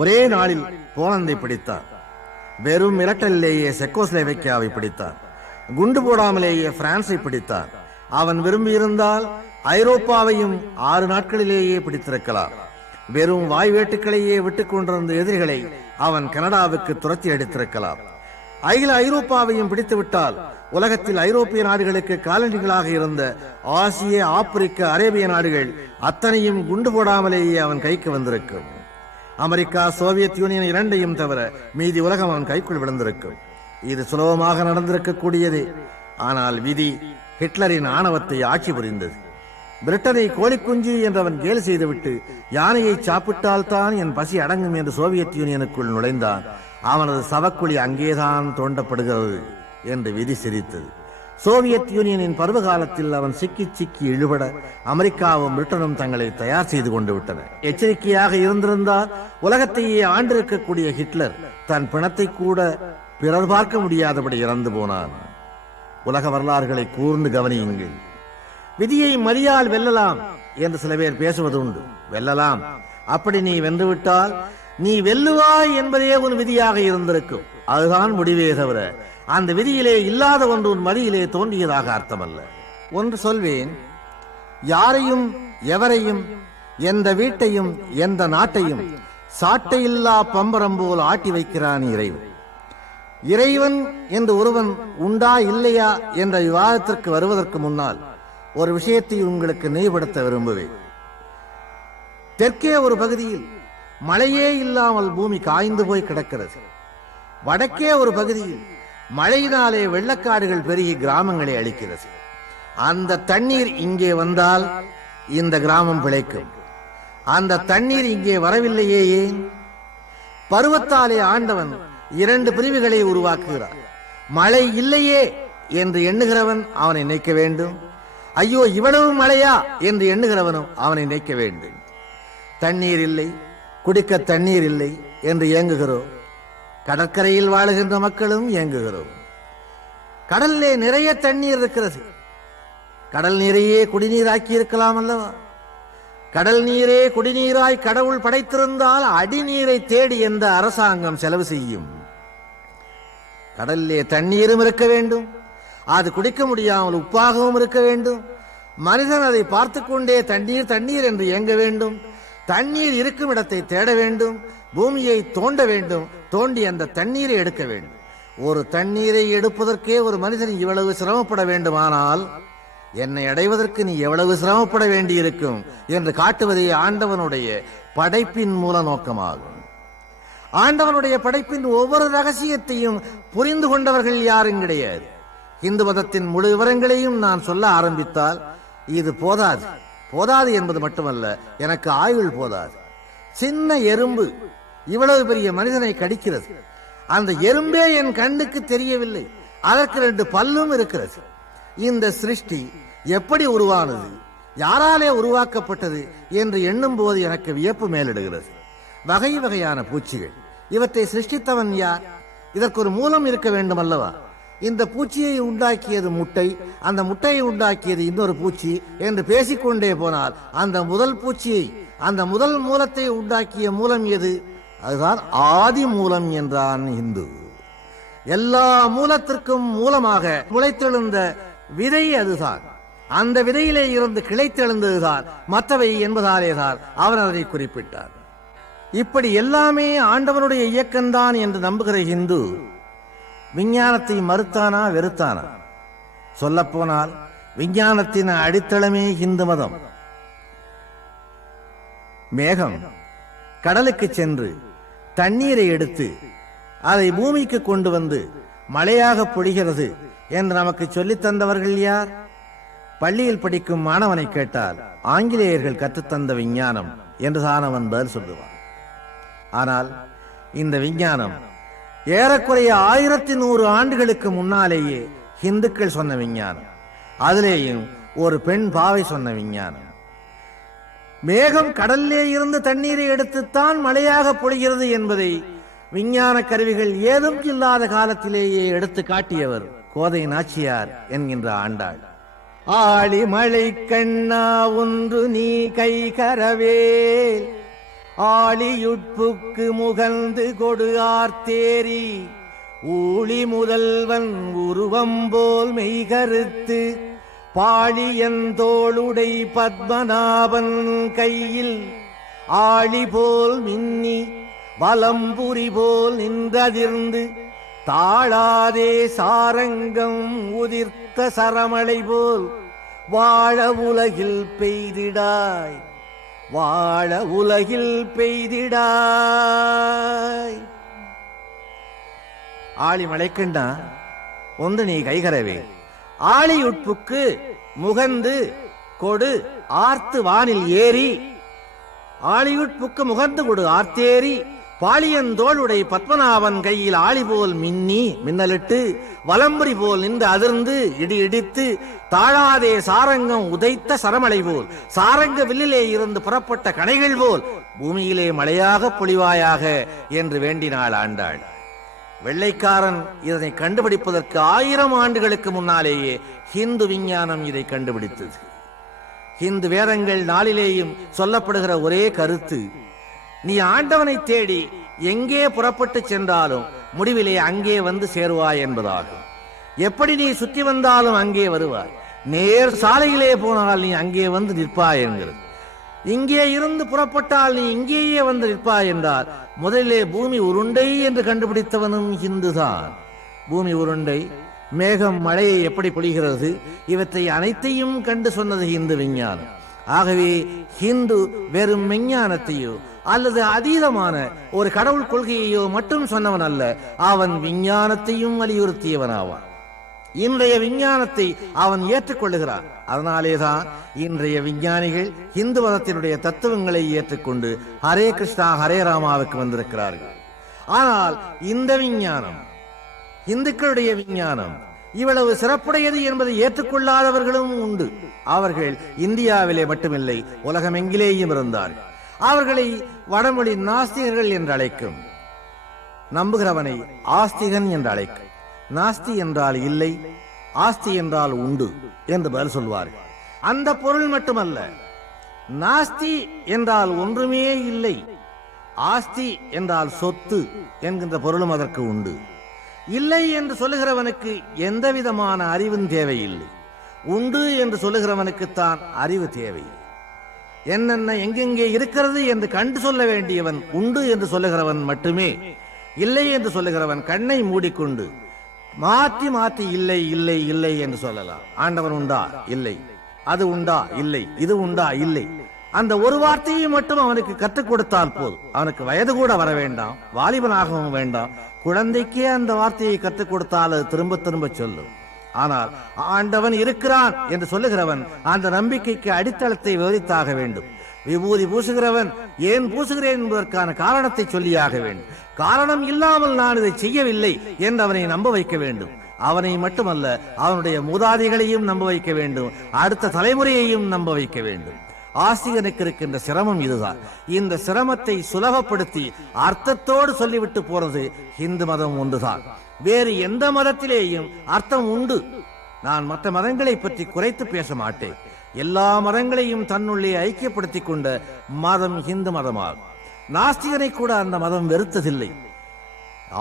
ஒரே நாளில் போலந்தை பிடித்தார். வெறும் மிரட்டலிலேயே செக்கோஸ்லோவேக்கியாவை பிடித்தார். குண்டு போடாமலேயே பிரான்சை பிடித்தார். அவன் விரும்பியிருந்தால் ஐரோப்பாவையும் 6 நாட்களிலேயே பிடித்திருக்கலாம். வெறும் வாய்வேட்டுக்களையே விட்டுக் கொண்டிருந்த எதிரிகளை அவன் கனடாவுக்கு துரத்தி அடித்திருக்கலாம். அகில ஐரோப்பாவையும் பிடித்துவிட்டால் உலகத்தில் ஐரோப்பிய நாடுகளுக்கு காலனிகளாக இருந்த ஆசிய, ஆப்பிரிக்க, அரேபிய நாடுகள் அத்தனையும் குண்டு போடாமலேயே அவன் கைக்கு வந்திருக்கும். அமெரிக்கா, சோவியத் யூனியன் இரண்டையும் தவிர மீதி உலகம் அவன் கைக்குள் விழுந்திருக்கும். இது சுலபமாக நடந்திருக்கக்கூடியதே. ஆனால் விதி ஹிட்லரின் ஆணவத்தை ஆட்சி புரிந்தது. பிரிட்டனை கோழிக்குஞ்சு என்று அவன் கேலி செய்துவிட்டு யானையை சாப்பிட்டால்தான் என் பசி அடங்கும் என்று சோவியத் யூனியனுக்குள் நுழைந்தான். அவனது சவக்குழி அங்கேதான் தோண்டப்படுகிறது என்று விதி சிரித்தது. சோவியத் யூனியனின் பருவ காலத்தில் அவன் சிக்கி சிக்கி இழுபட அமெரிக்காவும் பிரிட்டனும் தங்களை தயார் செய்து கொண்டு விட்டன. எச்சரிக்கையாக இருந்திருந்தால் உலகத்தையே ஆண்டிருக்கக்கூடிய ஹிட்லர் தன் பிணத்தை கூட பிறர் பார்க்க முடியாதபடி இறந்து போனான். உலக வரலாறுகளை கூர்ந்து கவனியுங்கள். விதியை மதியால் வெல்லலாம் என்று சில பேர் பேசுவது உண்டு. வெல்லலாம். அப்படி நீ வென்றுவிட்டால் நீ வெல்லுவாய் என்பதே உன் விதியாக இருந்திருக்கும். அதுதான் முடிவே தவிர அந்த விதியிலே இல்லாத ஒன்று உன் மடியிலே தோன்றியதாக அர்த்தமல்ல. ஒன்று சொல்வேன், யாரையும் எவரையும் எந்த வீட்டையும் எந்த நாட்டையும் சாட்டையில்லா பம்பரம் போல் ஆட்டி வைக்கிறான் இறைவன். இறைவன் என்று ஒருவன் உண்டா இல்லையா என்ற விவாதத்திற்கு வருவதற்கு முன்னால் ஒரு விஷயத்தை உங்களுக்கு நினைவுபடுத்த விரும்புவேன். தெற்கே ஒரு பகுதியில் மழையே இல்லாமல் பூமி காய்ந்து போய் கிடக்கிறது. வடக்கே ஒரு பகுதியில் மழையினாலே வெள்ளக்காடுகள் பெருகி கிராமங்களை அழிக்கிறது. அந்த தண்ணீர் இங்கே வந்தால் இந்த கிராமம் பிழைக்கும். அந்த தண்ணீர் இங்கே வரவில்லையே ஏன்? பருவத்தாலே ஆண்டவன் இரண்டு பிரிவுகளை உருவாக்குகிறார். மழை இல்லையே என்று எண்ணுகிறவன் அவனை நினைக்க வேண்டும். ஐயோ இவ்வளவு மழையா என்று எண்ணுகிறவனும் அவனை நினைக்க வேண்டும். தண்ணீர் இல்லை, குடிக்க தண்ணீர் இல்லை என்று ஏங்குகிறோம். கடற்கரையில் வாழுகின்ற மக்களும் ஏங்குகிறோம். கடல்லே நிறைய தண்ணீர் இருக்கிறது. கடல் நீரையே குடிநீராக்கி இருக்கலாம் அல்லவா? கடல் நீரே குடிநீராய் கடவுள் படைத்திருந்தால் அடிநீரை தேடி எந்த அரசாங்கம் செலவு செய்யும்? கடல்லே தண்ணீரும் இருக்க வேண்டும். அது குடிக்க முடியாமல் உப்பாகவும் இருக்க வேண்டும். மனிதன் அதை பார்த்து கொண்டே தண்ணீர் தண்ணீர் என்று ஏங்க வேண்டும். தண்ணீர் இருக்கும் இடத்தை தேட வேண்டும். பூமியை தோண்ட வேண்டும். தோண்டி அந்த தண்ணீரை எடுக்க வேண்டும். ஒரு தண்ணீரை எடுப்பதற்கே ஒரு மனிதன் இவ்வளவு சிரமப்பட வேண்டுமானால் என்னை அடைவதற்கு நீ எவ்வளவு சிரமப்பட வேண்டியிருக்கும் என்று காட்டுவதே ஆண்டவனுடைய படைப்பின் மூல நோக்கமாகும். ஆண்டவனுடைய படைப்பின் ஒவ்வொரு ரகசியத்தையும் புரிந்து கொண்டவர்கள் யாரும் கிடையாது. இந்து மதத்தின் முழு விவரங்களையும் நான் சொல்ல ஆரம்பித்தால் இது போதாது. போதாது என்பது மட்டுமல்ல, எனக்கு ஆயுள் போதாது. சின்ன எறும்பு இவ்வளவு பெரிய மனிதனை கடிக்கிறது. அந்த எறும்பே என் கண்ணுக்கு தெரியவில்லை. அதற்கு 2 பல்லும் இருக்கிறது. இந்த சிருஷ்டி எப்படி உருவானது, யாராலே உருவாக்கப்பட்டது என்று எண்ணும் போது எனக்கு வியப்பு மேலிடுகிறது. வகை வகையான பூச்சிகள், இவற்றை சிருஷ்டித்தவன் யார்? இதற்கு ஒரு மூலம் இருக்க வேண்டும் அல்லவா? இந்த பூச்சியை உண்டாக்கியது முட்டை, அந்த முட்டையை உண்டாக்கியது இன்னொரு பூச்சி என்று பேசிக்கொண்டே போனால் அந்த முதல் பூச்சியை, அந்த முதல் மூலத்தை உண்டாக்கிய மூலம் எது? அதுதான் ஆதி மூலம் என்றான் இந்து. எல்லா மூலத்திற்கும் மூலமாக முளைத்தெழுந்த விதை அதுதான். அந்த விதையிலே இருந்து கிளைத்தெழுந்ததுதான் மற்றவை என்பதாலேதான் அவர் அதை குறிப்பிட்டார். இப்படி எல்லாமே ஆண்டவனுடைய இயக்கம்தான் என்று நம்புகிற இந்து விஞ்ஞானத்தை மறுத்தானா வெறுத்தானா? சொல்லப்போனால் விஞ்ஞானத்தின் அடித்தளமே இந்து மதம். மேகம் கடலுக்கு சென்று தண்ணீரை எடுத்து அதை பூமிக்கு கொண்டு வந்து மழையாக பொழிகிறது என்று நமக்கு சொல்லித் தந்தவர்கள் யார்? பள்ளியில் படிக்கும் மாணவனை கேட்டால் ஆங்கிலேயர்கள் கற்றுத்தந்த விஞ்ஞானம் என்றுதான் அவன் பதில் சொல்லுவான். ஆனால் இந்த விஞ்ஞானம் ஏறக்குறைய 1100 ஆண்டுகளுக்கு முன்னாலேயே இந்துக்கள் சொன்ன விஞ்ஞானம். அதிலேயும் ஒரு பெண் பாவை சொன்ன விஞ்ஞானம். மேகம் கடல்லே இருந்து தண்ணீரை எடுத்துத்தான் மழையாக பொழிகிறது என்பதை விஞ்ஞான கருவிகள் ஏதும் இல்லாத காலத்திலேயே எடுத்து காட்டியவர் கோதை நாச்சியார் என்கின்ற ஆண்டாள். ஆழி மழை கண்ணா ஒன்று நீ கை கரவேல், ஆழியுட்புக்கு முகந்து கொடு ஆர்த்தேரி, ஊழி முதல்வன் உருவம் போல் மெய்கருத்து, பாழியந்தோளுடை பத்மநாபன் கையில் ஆழி போல் மின்னி வலம்புரி போல் நின்றதிர்ந்து, தாழாதே சாரங்கம் உதிர்த்த சரமழை போல் வாழ உலகில் பெய்திடாய், வாழ உலகில் பெய்திடாய். ஆழி மழைக்கண்ணா ஒன்று நீ கைகரவே, ஆழியுட்புக்கு முகந்து கொடு ஆர்த்து வானில் ஏறி, ஆழியுட்புக்கு முகந்து கொடு ஆர்த்தேரி, பாளியந்தோளுடை பத்மநாபன் கையில் ஆளி போல் மின்னி மின்னலிட்டு, வலம்புரி போல் நின்று அதிர்ந்து இடி இடித்து, தாழாதே சாரங்கம் உதைத்த சரமழை போல், சாரங்க வில்லிலே இருந்து புறப்பட்ட கணைகள் போல் பூமியிலே மழையாக பொழிவாயாக என்று வேண்டினாள் ஆண்டாள். வெள்ளைக்காரன் இதனை கண்டுபிடிப்பதற்கு 1000 ஆண்டுகளுக்கு முன்னாலேயே ஹிந்து விஞ்ஞானம் இதை கண்டுபிடித்தது. ஹிந்து வேதங்கள் நாளிலேயும் சொல்லப்படுகிற ஒரே கருத்து, நீ ஆண்டவனை தேடி எங்கே புறப்பட்டு சென்றாலும் முடிவிலே அங்கே வந்து சேருவாய் என்பதாகும். எப்படி நீ சுற்றி வந்தாலும் அங்கே வருவாய், நேர் சாலையிலே போனால் நீ அங்கே வந்து நிற்பாய் என்கிறது. இங்கே இருந்து புறப்பட்டால் நீ இங்கேயே வந்து நிற்பாய் என்றால் முதலிலே பூமி உருண்டை என்று கண்டுபிடித்தவனும் ஹிந்துதான். பூமி உருண்டை, மேகம் மழையை எப்படி பொழிகிறது, இவற்றை அனைத்தையும் கண்டு சொன்னது ஹிந்து விஞ்ஞானம். ஆகவே ஹிந்து வெறும் விஞ்ஞானத்தையோ அல்லது அதீதமான ஒரு கடவுள் கொள்கையையோ மட்டும் சொன்னவன் அல்ல, அவன் விஞ்ஞானத்தையும் வலியுறுத்தியவனாவான். இன்றைய விஞ்ஞானத்தை அவன் ஏற்றுக்கொள்ளுகிறான். அதனாலேதான் இன்றைய விஞ்ஞானிகள் இந்து மதத்தினுடைய தத்துவங்களை ஏற்றுக்கொண்டு ஹரே கிருஷ்ணா ஹரே ராமாவுக்கு வந்திருக்கிறார்கள். ஆனால் இந்த விஞ்ஞானம், இந்துக்களுடைய விஞ்ஞானம் இவ்வளவு சிறப்புடையது என்பதை ஏற்றுக்கொள்ளாதவர்களும் உண்டு. அவர்கள் இந்தியாவிலே மட்டுமில்லை, உலகமெங்கிலேயும் இருந்தார்கள். அவர்களை வடமொழி நாஸ்திகர்கள் என்று அழைக்கும். நம்புகிறவனை ஆஸ்திகன் என்று அழைக்கும். நாஸ்தி என்றால் இல்லை, ஆஸ்தி என்றால் உண்டு என்று பதில் சொல்வார்கள். அந்த பொருள் மட்டுமல்ல, நாஸ்தி என்றால் ஒன்றுமே இல்லை, ஆஸ்தி என்றால் சொத்து என்கின்ற பொருளும் அதற்கு உண்டு. இல்லை என்று சொல்லுகிறவனுக்கு எந்த விதமான அறிவும் தேவையில்லை. உண்டு என்று சொல்லுகிறவனுக்குத்தான் அறிவு தேவை. என்னென்ன எங்கெங்கே இருக்கிறது என்று கண்டு சொல்ல வேண்டியவன் உண்டு என்று சொல்லுகிறவன் மட்டுமே. இல்லை என்று சொல்லுகிறவன் கண்ணை மூடிக்கொண்டு மாற்றி மாற்றி இல்லை இல்லை இல்லை என்று சொல்லலாம். ஆண்டவன் உண்டா? இல்லை. அது உண்டா? இல்லை. இது உண்டா? இல்லை. அந்த ஒரு வார்த்தையை மட்டும் அவனுக்கு கற்றுக் கொடுத்தால் போதும். அவனுக்கு வயது கூட வர வேண்டாம், வாலிபனாகவும் வேண்டாம். குழந்தைக்கே அந்த வார்த்தையை கற்றுக் கொடுத்தால் அது திரும்ப திரும்ப சொல்லும். ஆனால் ஆண்டவன் இருக்கிறான் என்று சொல்லுகிறவன் அந்த நம்பிக்கைக்கு அடித்தளத்தை விவரித்தாக வேண்டும். விபூதி பூசுகிறவன் ஏன் பூசுகிறேன் என்பதற்கான காரணத்தை சொல்லியாக வேண்டும். காரணம் இல்லாமல் நான் இதை செய்யவில்லை என்று அவனை நம்ப வைக்க வேண்டும். அவனை மட்டுமல்ல, அவனுடைய மூதாதிகளையும் நம்ப வைக்க வேண்டும், அடுத்த தலைமுறையையும் நம்ப வைக்க வேண்டும். ஆசிரியனுக்கு இருக்கின்ற சிரமம் இதுதான். இந்த சிரமத்தை சுலபப்படுத்தி அர்த்தத்தோடு சொல்லிவிட்டு போறது இந்து மதம் ஒன்றுதான். வேறு எந்த மதத்திலேயும் அர்த்தம் உண்டு. நான் மற்ற மதங்களை பற்றி குறைத்து பேச மாட்டேன். எல்லா மதங்களையும் தன்னுள்ளே ஐக்கியப்படுத்திக் கொண்ட மதம் இந்து மதமாகும். நாஸ்திகனை கூட அந்த மதம் வெறுத்ததில்லை.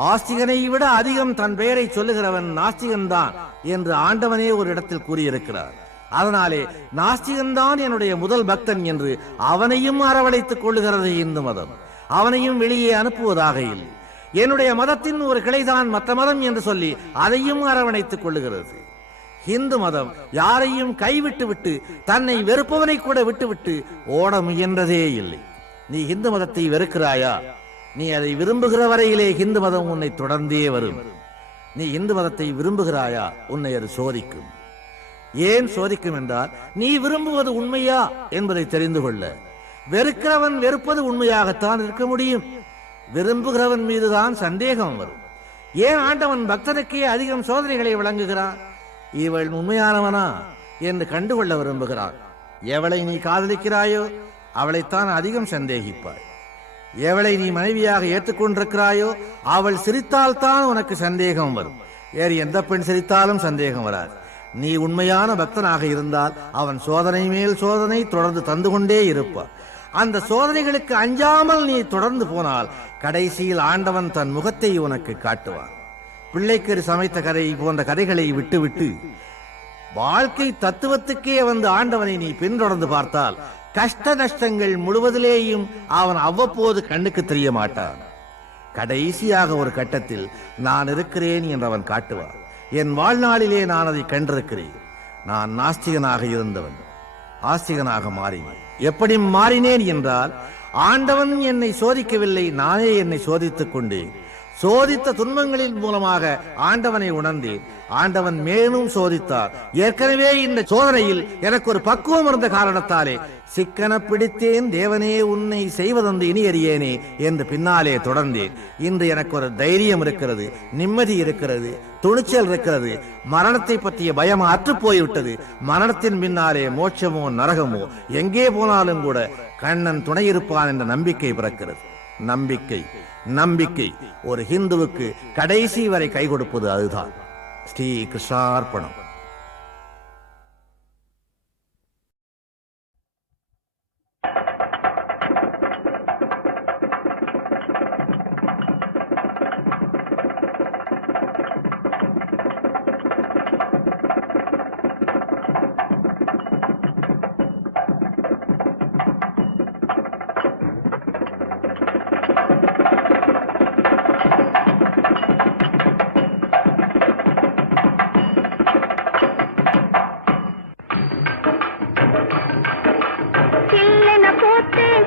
ஆஸ்திகனை விட அதிகம் தன் பெயரை சொல்லுகிறவன் நாஸ்திகன் தான் என்று ஆண்டவனே ஒரு இடத்தில் கூறியிருக்கிறார். அதனாலே நாஸ்திகன்தான் என்னுடைய முதல் பக்தன் என்று அவனையும் அரவணைத்துக் கொள்ளுகிறது இந்து மதம். அவனையும் வெளியே அனுப்புவதாக இல்லை. என்னுடைய மதத்தின் ஒரு கிளைதான் மற்ற மதம் என்று சொல்லி அதையும் அரவணைத்துக் கொள்ளுகிறது. இந்து மதம் யாரையும் கைவிட்டு விட்டு தன்னை வெறுப்பவனை கூட விட்டுவிட்டு ஓட முயன்றதே இல்லை. நீ இந்து மதத்தை வெறுக்கிறாயா? நீ அதை விரும்புகிற வரையிலே இந்து மதம் உன்னை தொடர்ந்தே வரும். நீ இந்து மதத்தை விரும்புகிறாயா? உன்னை அது சோதிக்கும். ஏன் சோதிக்கும் என்றால், நீ விரும்புவது உண்மையா என்பதை தெரிந்து கொள்ள. வெறுக்கிறவன் வெறுப்பது உண்மையாகத்தான் இருக்க முடியும். விரும்புகிறவன் மீதுதான் சந்தேகம் வரும். ஏன் ஆண்டவன் பக்தனுக்கே அதிகம் சோதனைகளை வழங்குகிறான்? இவள் உண்மையானவனா என்று கண்டுகொள்ள விரும்புகிறான். எவளை நீ காதலிக்கிறாயோ அவளைத்தான் அதிகம் சந்தேகிப்பாய். எவளை நீ மனைவியாக ஏற்றுக்கொண்டிருக்கிறாயோ அவள் சிரித்தால் தான் உனக்கு சந்தேகம் வரும். வேறு எந்த பெண் சிரித்தாலும் சந்தேகம் வராது. நீ உண்மையான பக்தனாக இருந்தால் அவன் சோதனை மேல் சோதனை தொடர்ந்து தந்து கொண்டே இருப்பான். அந்த சோதனைகளுக்கு அஞ்சாமல் நீ தொடர்ந்து போனால் கடைசியில் ஆண்டவன் தன் முகத்தை உனக்கு காட்டுவான். பிள்ளைக்கறி சமைத்த கதை போன்ற கதைகளை விட்டுவிட்டு வாழ்க்கை தத்துவத்துக்கே வந்து ஆண்டவனை நீ பின்தொடர்ந்து பார்த்தால் கஷ்ட நஷ்டங்கள் முழுவதிலேயும் அவன் அவ்வப்போது கண்ணுக்கு தெரிய மாட்டான். கடைசியாக ஒரு கட்டத்தில் நான் இருக்கிறேன் என்று அவன் காட்டுவான். என் வாழ்நாளிலே நான் அதை கண்டிருக்கிறேன். நான் நாஸ்திகனாக இருந்தவன் ஆஸ்திகனாக மாறினேன். எப்படி மாறினேன் என்றால், ஆண்டவன் என்னை சோதிக்கவில்லை, நானே என்னை சோதித்துக் கொண்டேன். சோதித்த துன்பங்களின் மூலமாக ஆண்டவனை உணர்ந்தேன். ஆண்டவன் மேலும் சோதித்தார். ஏற்கனவே இந்த சோதனையில் எனக்கு ஒரு பக்குவம் இருந்த காரணத்தாலே சிக்கன பிடித்தேன், தேவனே உன்னை செய்வதென்று இனி அறியேனே என்று பின்னாலே தொடர்ந்தேன். இன்று எனக்கு ஒரு தைரியம் இருக்கிறது, நிம்மதி இருக்கிறது, துணிச்சல் இருக்கிறது. மரணத்தை பற்றிய பயம் அற்று போய்விட்டது. மரணத்தின் பின்னாலே மோட்சமோ நரகமோ எங்கே போனாலும் கூட கண்ணன் துணை இருப்பான் என்ற நம்பிக்கை பிறக்கிறது. நம்பிக்கை, நம்பிக்கை. ஒரு ஹிந்துவுக்கு கடைசி வரை கை கொடுப்பது அதுதான். ஸ்ரீ கிருஷ்ணார்ப்பணம்.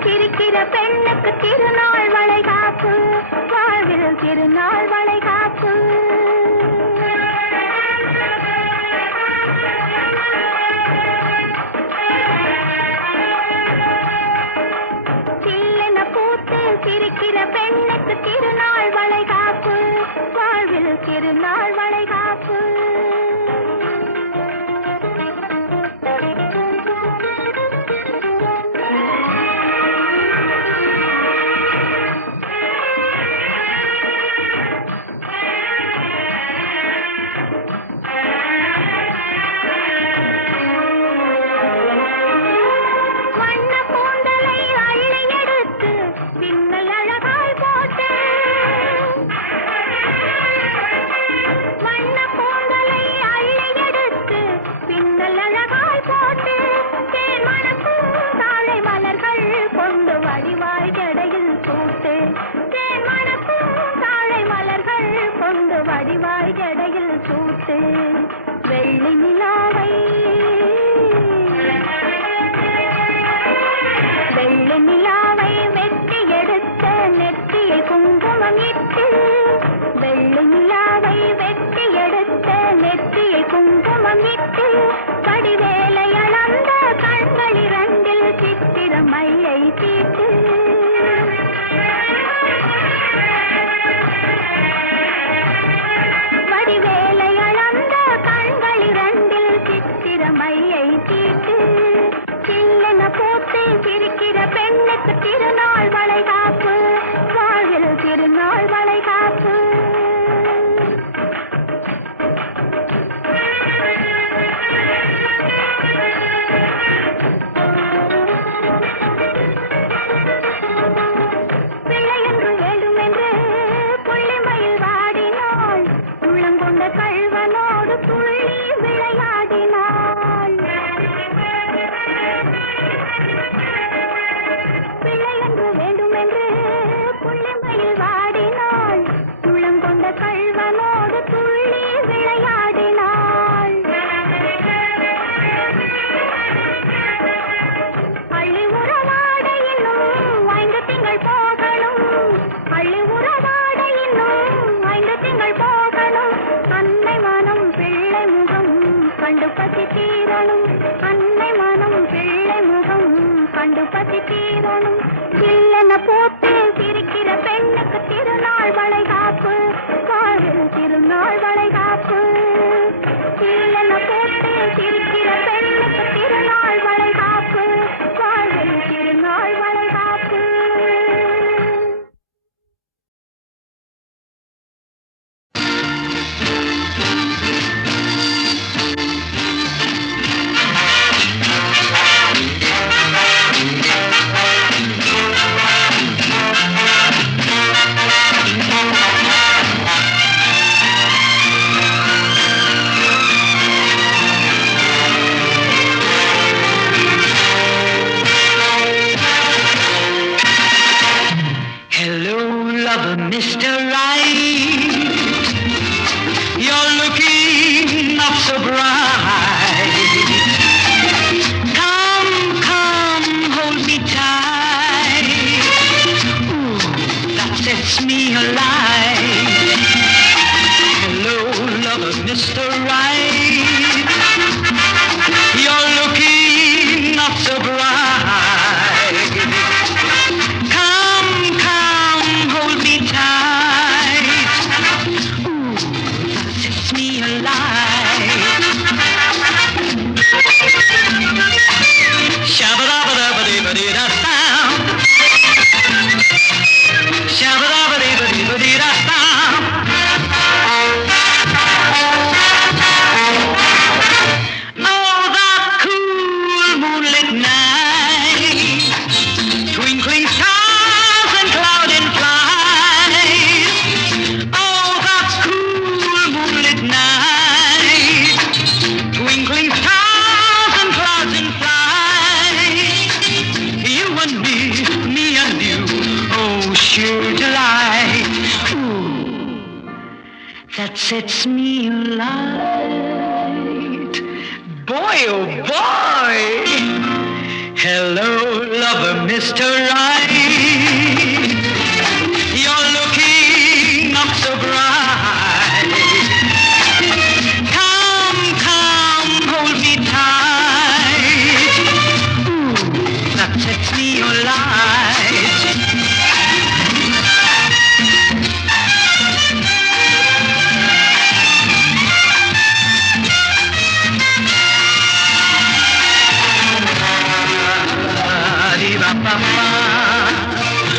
சிரிக்கிற பெண்ணுக்கு திருநாள் வளைகாப்பு, வாழ்வில் திருநாள் வளைகாப்பு. சில்லென பூத்து சிரிக்கிற பெண்ணுக்கு திருநாள் வளைகாப்பு, வாழ்வில் திருநாள் வளைகாப்பு. வடிவாய் ஜடையில் சூட்டு வெள்ளி நிலாவை வெட்டி எடுத்த நெற்றியை குங்குமம் இட்டு, வெள்ளி நிலாவை வெட்டி எடுத்த நெற்றியை குங்குமம் இட்டு, வடிவேலை அளந்த கண்கள் இரண்டில் சித்திர மையை தீட்டு. மையை தீட்டு சில்லென பூத்து சிரிக்கிற பெண்ணுக்கு திருநாள் வளைகாப்பு, வாழ்வில் திருநாள் வளைகாப்பு. பிள்ளையென்று வேண்டுமென்று புள்ளிமயில் வாடினாள், உள்ளங்கொண்ட கள்வனோடு துள்ளி விளையாடினாள். பிள்ளையென்று வேண்டுமென்று புள்ளிமயில் வாடினாள், உள்ளங்கொண்ட கள்வனோடு துள்ளி விளையாடினாள். அள்ளி உறவாட இன்னும் 5 திங்கள் போகணும், அள்ளி உறவாட இன்னும் 5 திங்கள் போகணும். அன்னை மனம் பிள்ளை முகம் கண்டு பசி தீரணும், அன்னை மனம் பிள்ளை முகம் கண்டு பசி தீரணும். இல்லென பூத்து சிரிக்கிற பெண்ணுக்கு திருநாள் வளைகாப்பு, வாழ்வில் திருநாள் வளைகாப்பு. இல்லென பூத்து சிரிக்கிற பெண்ணுக்கு திருநாள் வளைகாப்பு, வாழ்வில் திருநாள் வளைகாப்பு. Mr. Right, you're looking not so bright. Come, come, hold me tight. Ooh, that sets me alight. Hello, lover, Mr. Right, you're looking not so bright. Shabba-dabba-dabba-dee-ba-dee-da-down. sets me alight. Boy, oh boy! Hello, lover, Mr. Right. You're looking up so bright. Come, come, hold me tight. Ooh, that sets me alight.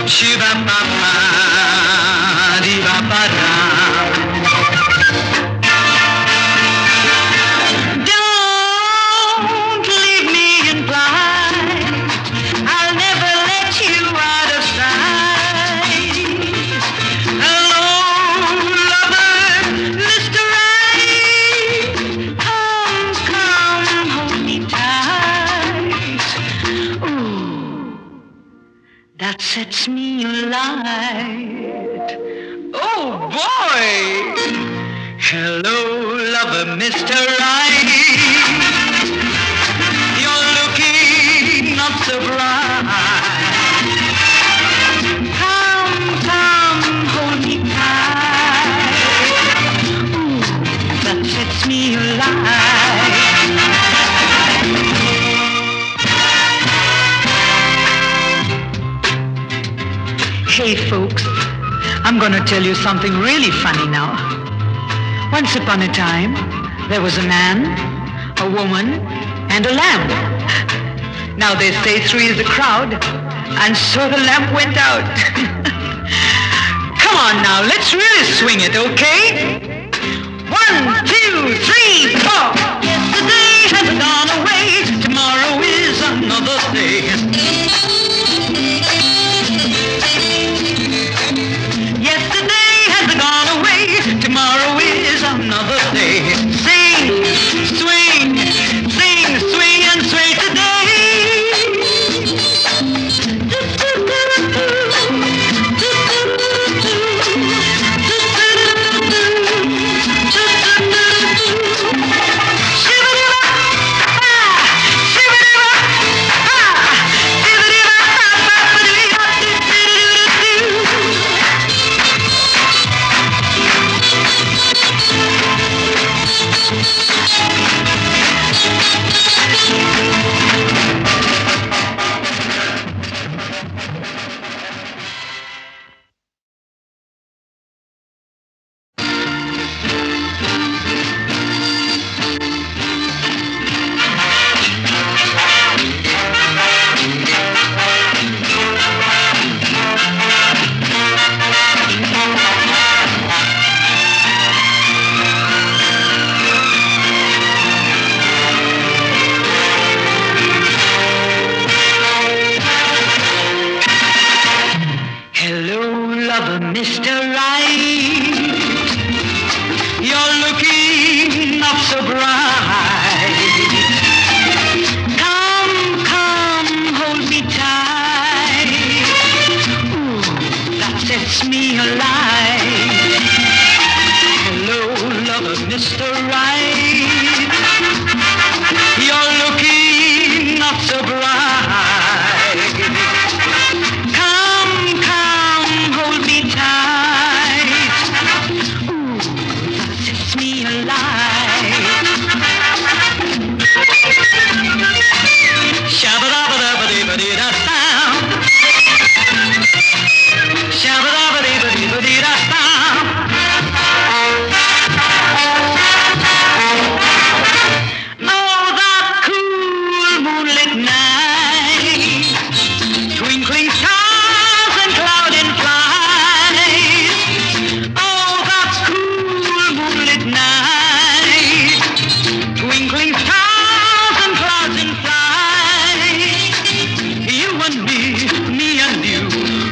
Shiva-ba-ba, diva-ba-da. Don't leave me in blind. I'll never let you out of sight. Hello, lover, Mr. Right. Come, come, hold me tight. Ooh, that sets me alight. Oh boy! Hello, lover, Mr. Right. You're looking not so bright. Come, come, hold me tight. Ooh, that sets me alight. Hey folks, I'm gonna tell you something really funny now. Once upon a time, there was a man, a woman, and a lamb. Now they say three is a crowd, and so the lamp went out. Come on now, let's really swing it, okay? 1, 2, 3, 4. Yesterday has gone away, tomorrow is another day. Yesterday has gone away, tomorrow is another day. Sing, swing, sing, swing and sway today. Mr. Right, you're looking not so bright. Come, come, hold me tight. Ooh, that sets me alight. Hello, lover, Mr. Right, you're looking not so bright. Come, come, hold me tight. Ooh, that sets me alight. Shabba-dabba-dabba-dee-ba-dee-da-sound. Shabba-dabba-dee-ba-dee-ba-dee-da-sound. Oh, that cool moonlit night, twinkling stars and clouded flies. Oh, that cool moonlit night, twinkling stars and clouds and flies. You and me and you,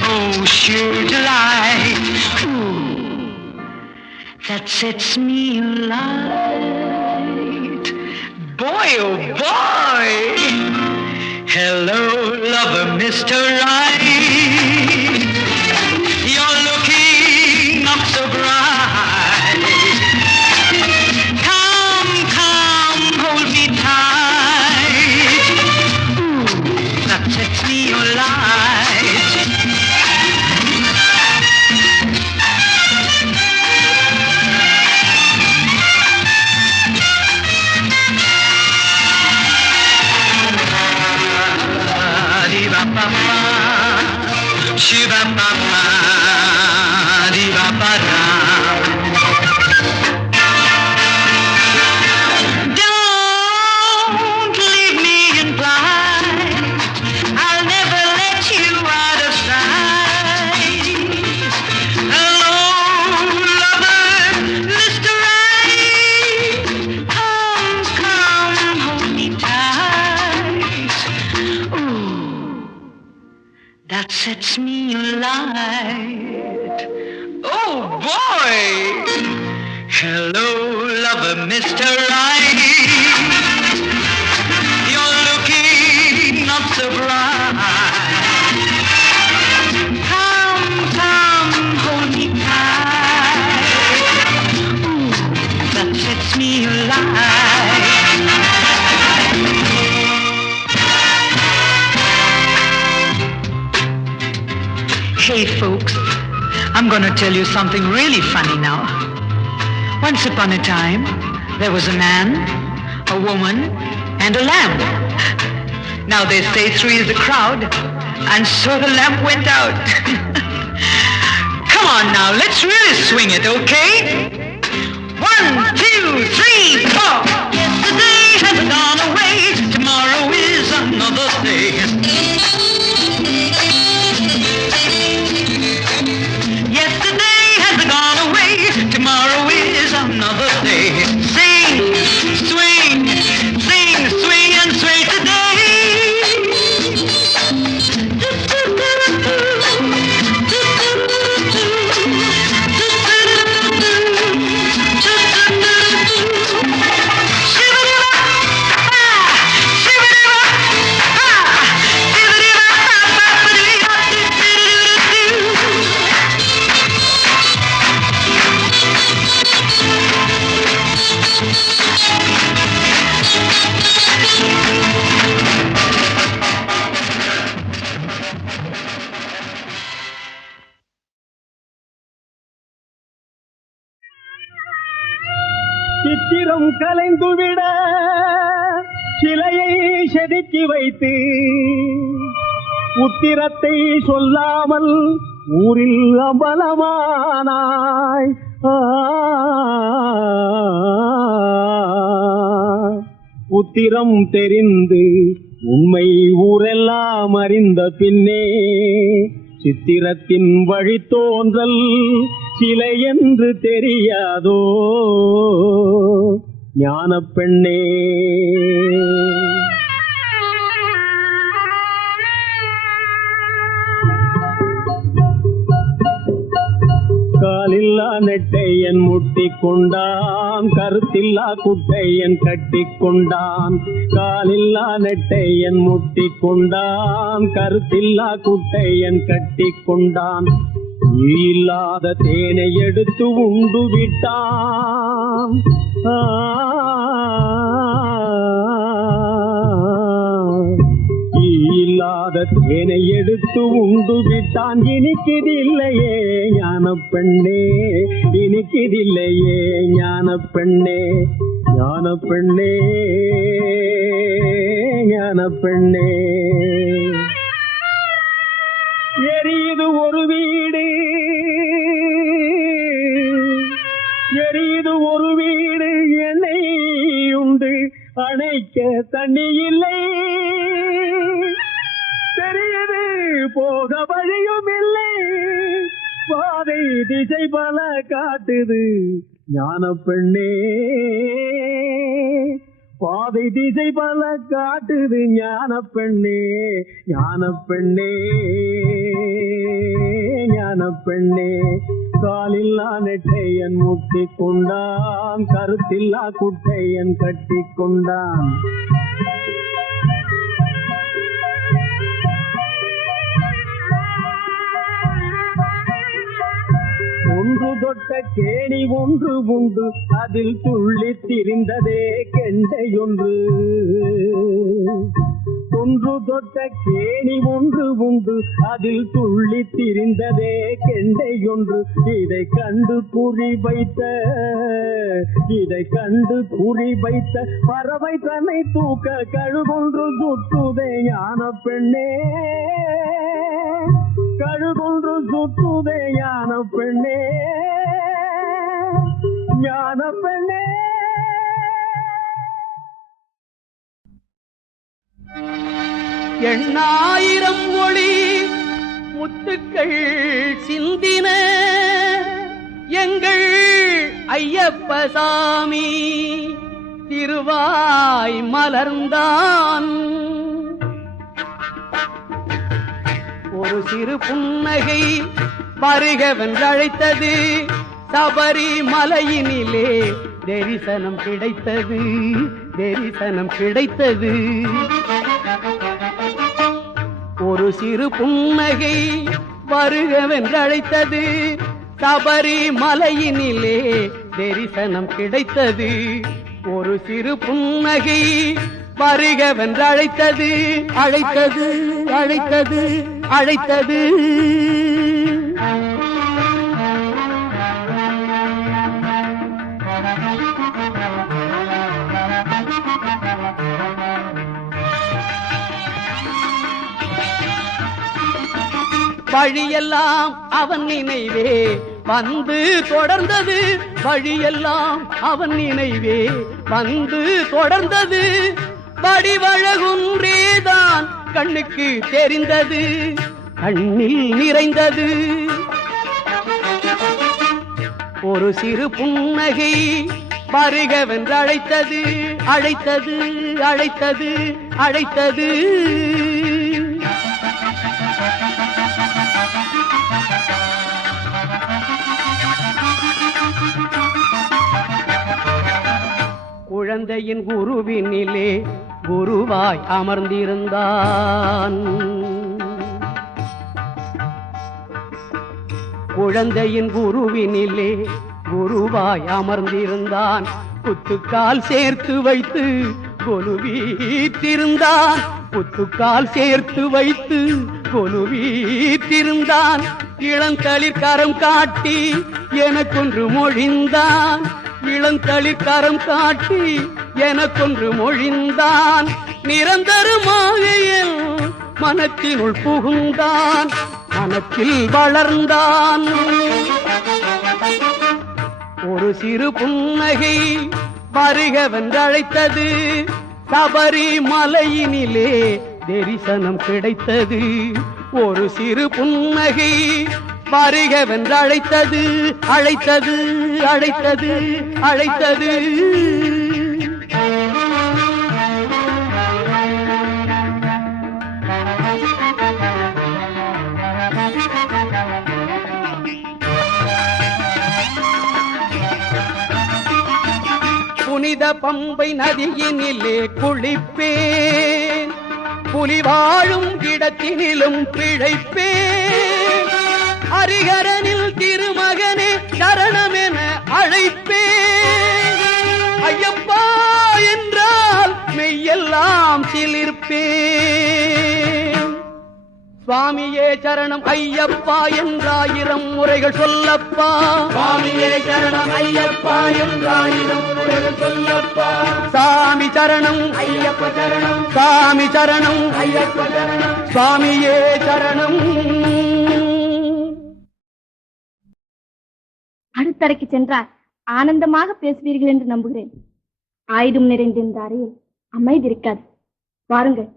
oh, sure delight. Ooh, that sets me alight. Boy, oh boy! Hello, lover, Mr. Right. You're looking not so bright. Shiva Papa, Diva Pada. Don't leave me in blind. I'll never let you out of sight. Hello, lover, Mr. Right. Come, hold me tight. Ooh, that sets me alight. Oh boy! Hello, lover, Mr. Right. You're looking not so bright. Come, hold me tight. Ooh, that sets me alight. Hey folks, I'm gonna tell you something really funny now. Once upon a time, there was a man, a woman, and a lamb. Now they say three is a crowd, and so the lamp went out. Come on now, let's really swing it, okay? 1, 2, 3, 4. Yesterday has gone away, tomorrow is another day. Yesterday has gone away, tomorrow is another day. Sing, swing, sing, swing and sway today. சித்திரம் கலைந்துவிட சிலையை செதுக்கி வைத்து உத்திரத்தை சொல்லாமல் ஊரில் அம்பலமானாய். உத்திரம் தெரிந்து உண்மை ஊரெல்லாம் அறிந்த பின்னே சித்திரத்தின் வழித்தோன்றல் சிலை என்று தெரியாதோ ஞானப் பெண்ணே. காலில்லா நெட்டையன் முட்டிக் கொண்டான், கருத்தில்லா குட்டையன் கட்டிக் கொண்டான். காலில்லா நெட்டையன் முட்டிக் கொண்டான், கருத்தில்லா குட்டையன் கட்டிக் கொண்டான். இல்லாத தேனை எடுத்து உண்டு விட்டான். இல்லாத தேனை எடுத்து உண்டு விட்டான். இனிக்கிதில்லையே ஞானப் பெண்ணே, இனிக்கிதில்லையே ஞானப் பெண்ணே, ஞானப் பெண்ணே, ஞானப் பெண்ணே. எரியுது ஒரு வீடு, எரியுது ஒரு வீடு, எண்ணெய் உண்டு அணைக்க தண்ணி இல்லை. தெரியுது போக வழியும் இல்லை, பாதை திசை பல காட்டுது ஞானப் பெண்ணே. பாதை திசை பல காட்டுது ஞானப் பெண்ணே, ஞானப் பெண்ணே, ஞானப் பெண்ணே. காலில்லா நெட்டையன் முட்டிக் கொண்டான், கருத்தில்லா குட்டையன் கட்டிக் கொண்டான். ஒன்று தொட்ட கேணி ஒன்று உண்டு, அதில் துள்ளி திரிந்ததே கெண்டை ஒன்று. ஒன்று தொட்ட கேணி ஒன்று உண்டு, அதில் துள்ளி திரிந்ததே கெண்டை ஒன்று. இதை கண்டு குறி வைத்த, இதை கண்டு குறி வைத்த பறவை தன்னை தூக்க கழுகொன்று சுற்றுதே ஞானப் பெண்ணே. பழுதொன்று சுற்றுதே ஞான பெண்ணே, ஞான பெண்ணே. எண்ணாயிரம் ஒளி முத்துக்கள் சிந்தின எங்கள் ஐயப்ப சாமி திருவாய் மலர்ந்தான். ஒரு சிறு புன்னகை வருகவென்றழைத்தது, சபரி மலையினிலே தரிசனம் கிடைத்தது, தரிசனம் கிடைத்தது. ஒரு சிறு புன்னகை வருகவென்றழைத்தது, சபரி மலையினிலே தரிசனம் கிடைத்தது. ஒரு சிறு புன்னகை வருகவென்றழைத்தது, அழைத்தது அழைத்தது அழைத்தது. வழியெல்லாம் அவன் நினைவே வந்து தொடர்ந்தது, வழியெல்லாம் அவன் நினைவே வந்து தொடர்ந்தது. வடிவழகுன்றேதான் கண்ணுக்கு தெரிந்தது, கண்ணில் நிறைந்தது. ஒரு சிறு புன்னகை வருகவென்று அழைத்தது, அழைத்தது அழைத்தது அழைத்தது. குழந்தையின் குருவினிலே குருவாய் அமர்ந்திருந்தான், குழந்தையின் குருவினிலே குருவாய் அமர்ந்திருந்தான். குத்துக்கால் சேர்த்து வைத்து கொலுவீத்திருந்தான், குத்துக்கால் சேர்த்து வைத்து கொலுவீத்திருந்தான். இளந்தளிர் கரம் காட்டி எனக்கொன்று மொழிந்தான், இளந்தளிர் காட்டி எனக்கொன்று மொழிந்தான். நிரந்தரமாக என் மனத்தினுள் புகுந்தான், மனத்தில் வளர்ந்தான். ஒரு சிறு புன்னகை வருகவென்றழைத்தது, சபரி மலையினிலே தரிசனம் கிடைத்தது. ஒரு சிறு புன்னகை வருகவென்று அழைத்தது, அழைத்தது அழைத்தது அழைத்தது. புனித பம்பை நதியினிலே குளிப்பேன், புலி வாழும் இடத்தினிலும் பிழைப்பேன். ஹரிஹரனில் திருமகனே சரணமென அழைப்பேன். ஐயப்பா என்றால் மெய்யெல்லாம் சிலிர்ப்பேன். சுவாமியே சரணம் ஐயப்பா என்றாயிரம் முறைகள் சொல்லப்பா, சுவாமியே சரணம் ஐயப்பா என்றாயிரம் முறைகள் சொல்லப்பா. சாமி சரணம் ஐயப்ப சரணம், சாமி சரணம் ஐயப்ப சரணம், சுவாமியே சரணம். அடுத்தறைக்கு சென்றால் ஆனந்தமாக பேசுவீர்கள் என்று நம்புகிறேன். ஆயுதம் நிறைந்த இந்த அறையில் அமைதி இருக்காது. வாருங்கள்.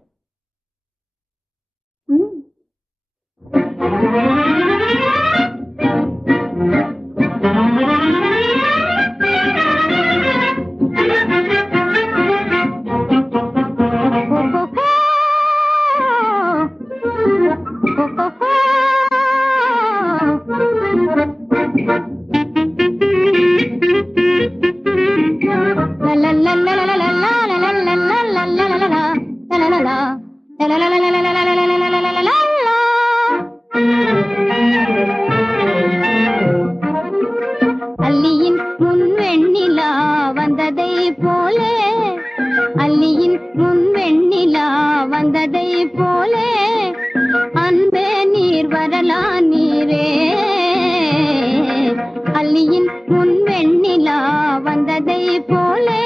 அல்லியின் முன்வெண்ணிலா வந்ததை போலே, அல்லியின் முன்வெண்ணிலா வந்ததை போலே, அன்பே நீர் வரலா நீரே. அல்லியின் முன்வெண்ணிலா வந்ததை போலே,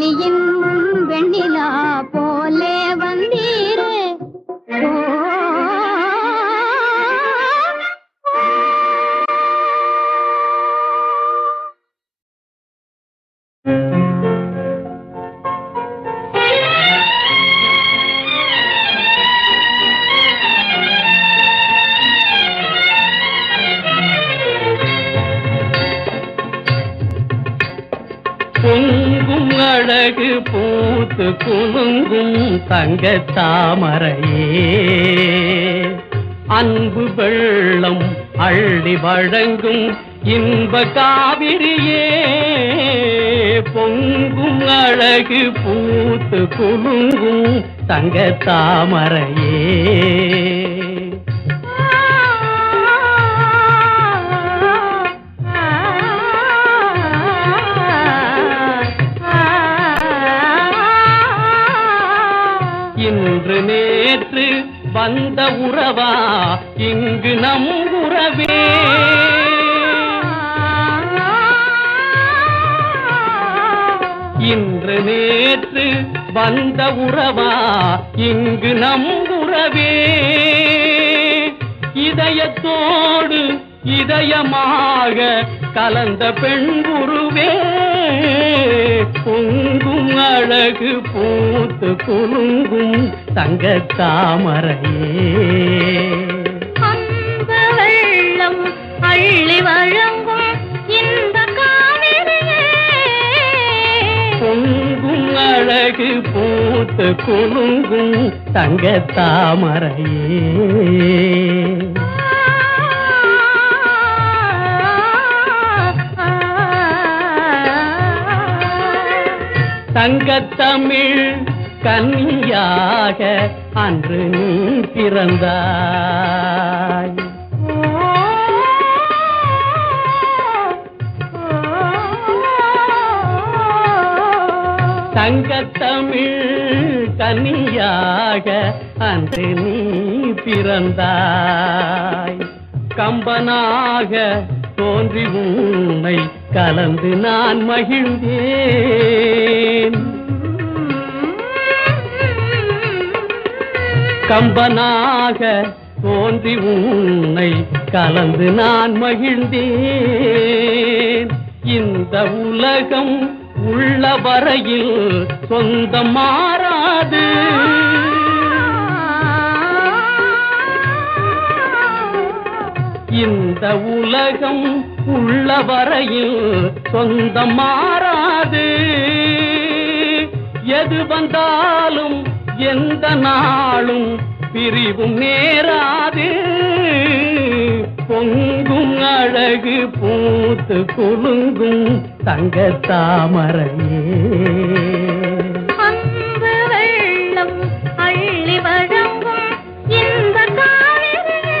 பள்ளியின் வெண்ணிலா போலே வந்தீரே பொங்கும் அழகு பூத்து குலுங்கும் தங்கத் தாமரையே அன்பு வெள்ளம் அள்ளி வழங்கும் இன்ப காவிரியே பொங்கும் அழகு பூத்து குலுங்கும் தங்கத் தாமரையே இன்று நேற்று வந்த உறவா இங்கு நம் உறவே இன்று நேற்று வந்த உறவா இங்கு நம் உறவே இதயத்தோடு இதயமாக கலந்த பெண் உருவே பொங்கும் அழகு பூத்து குலுங்கும் தங்கத் தாமரையே அன்பு வெள்ளம் அள்ளி வழங்கும் இந்த காவிரியே பொங்கும் அழகு பூத்து குலுங்கும் தங்கத் தாமரையே தங்கத்தமிழ் கன்னியாக அன்று நீ பிறந்தாய் தங்கத்தமிழ் கன்னியாக அன்று நீ பிறந்தாய் கம்பனாக தோன்றி உன்னை கலந்து நான் மகிழ்ந்தேன் கம்பனாக தோன்றி உன்னை கலந்து நான் மகிழ்ந்தேன் இந்த உலகம் உள்ள வரையில் சொந்தம் மாறாது இந்த உலகம் உள்ள வரையில் சொந்தம் மாறாது எது வந்தாலும் எந்த நாளும் பிரிவும் நேராது பொங்கும் அழகு பூத்து குலுங்கும் தங்கத் தாமரையே அன்பு வெள்ளம் அள்ளி வழங்கும் இந்த காவிரியே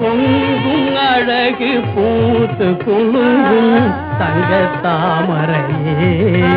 பொங்கும் அழகு பூத்து குலுங்கும் தங்கத் தாமரையே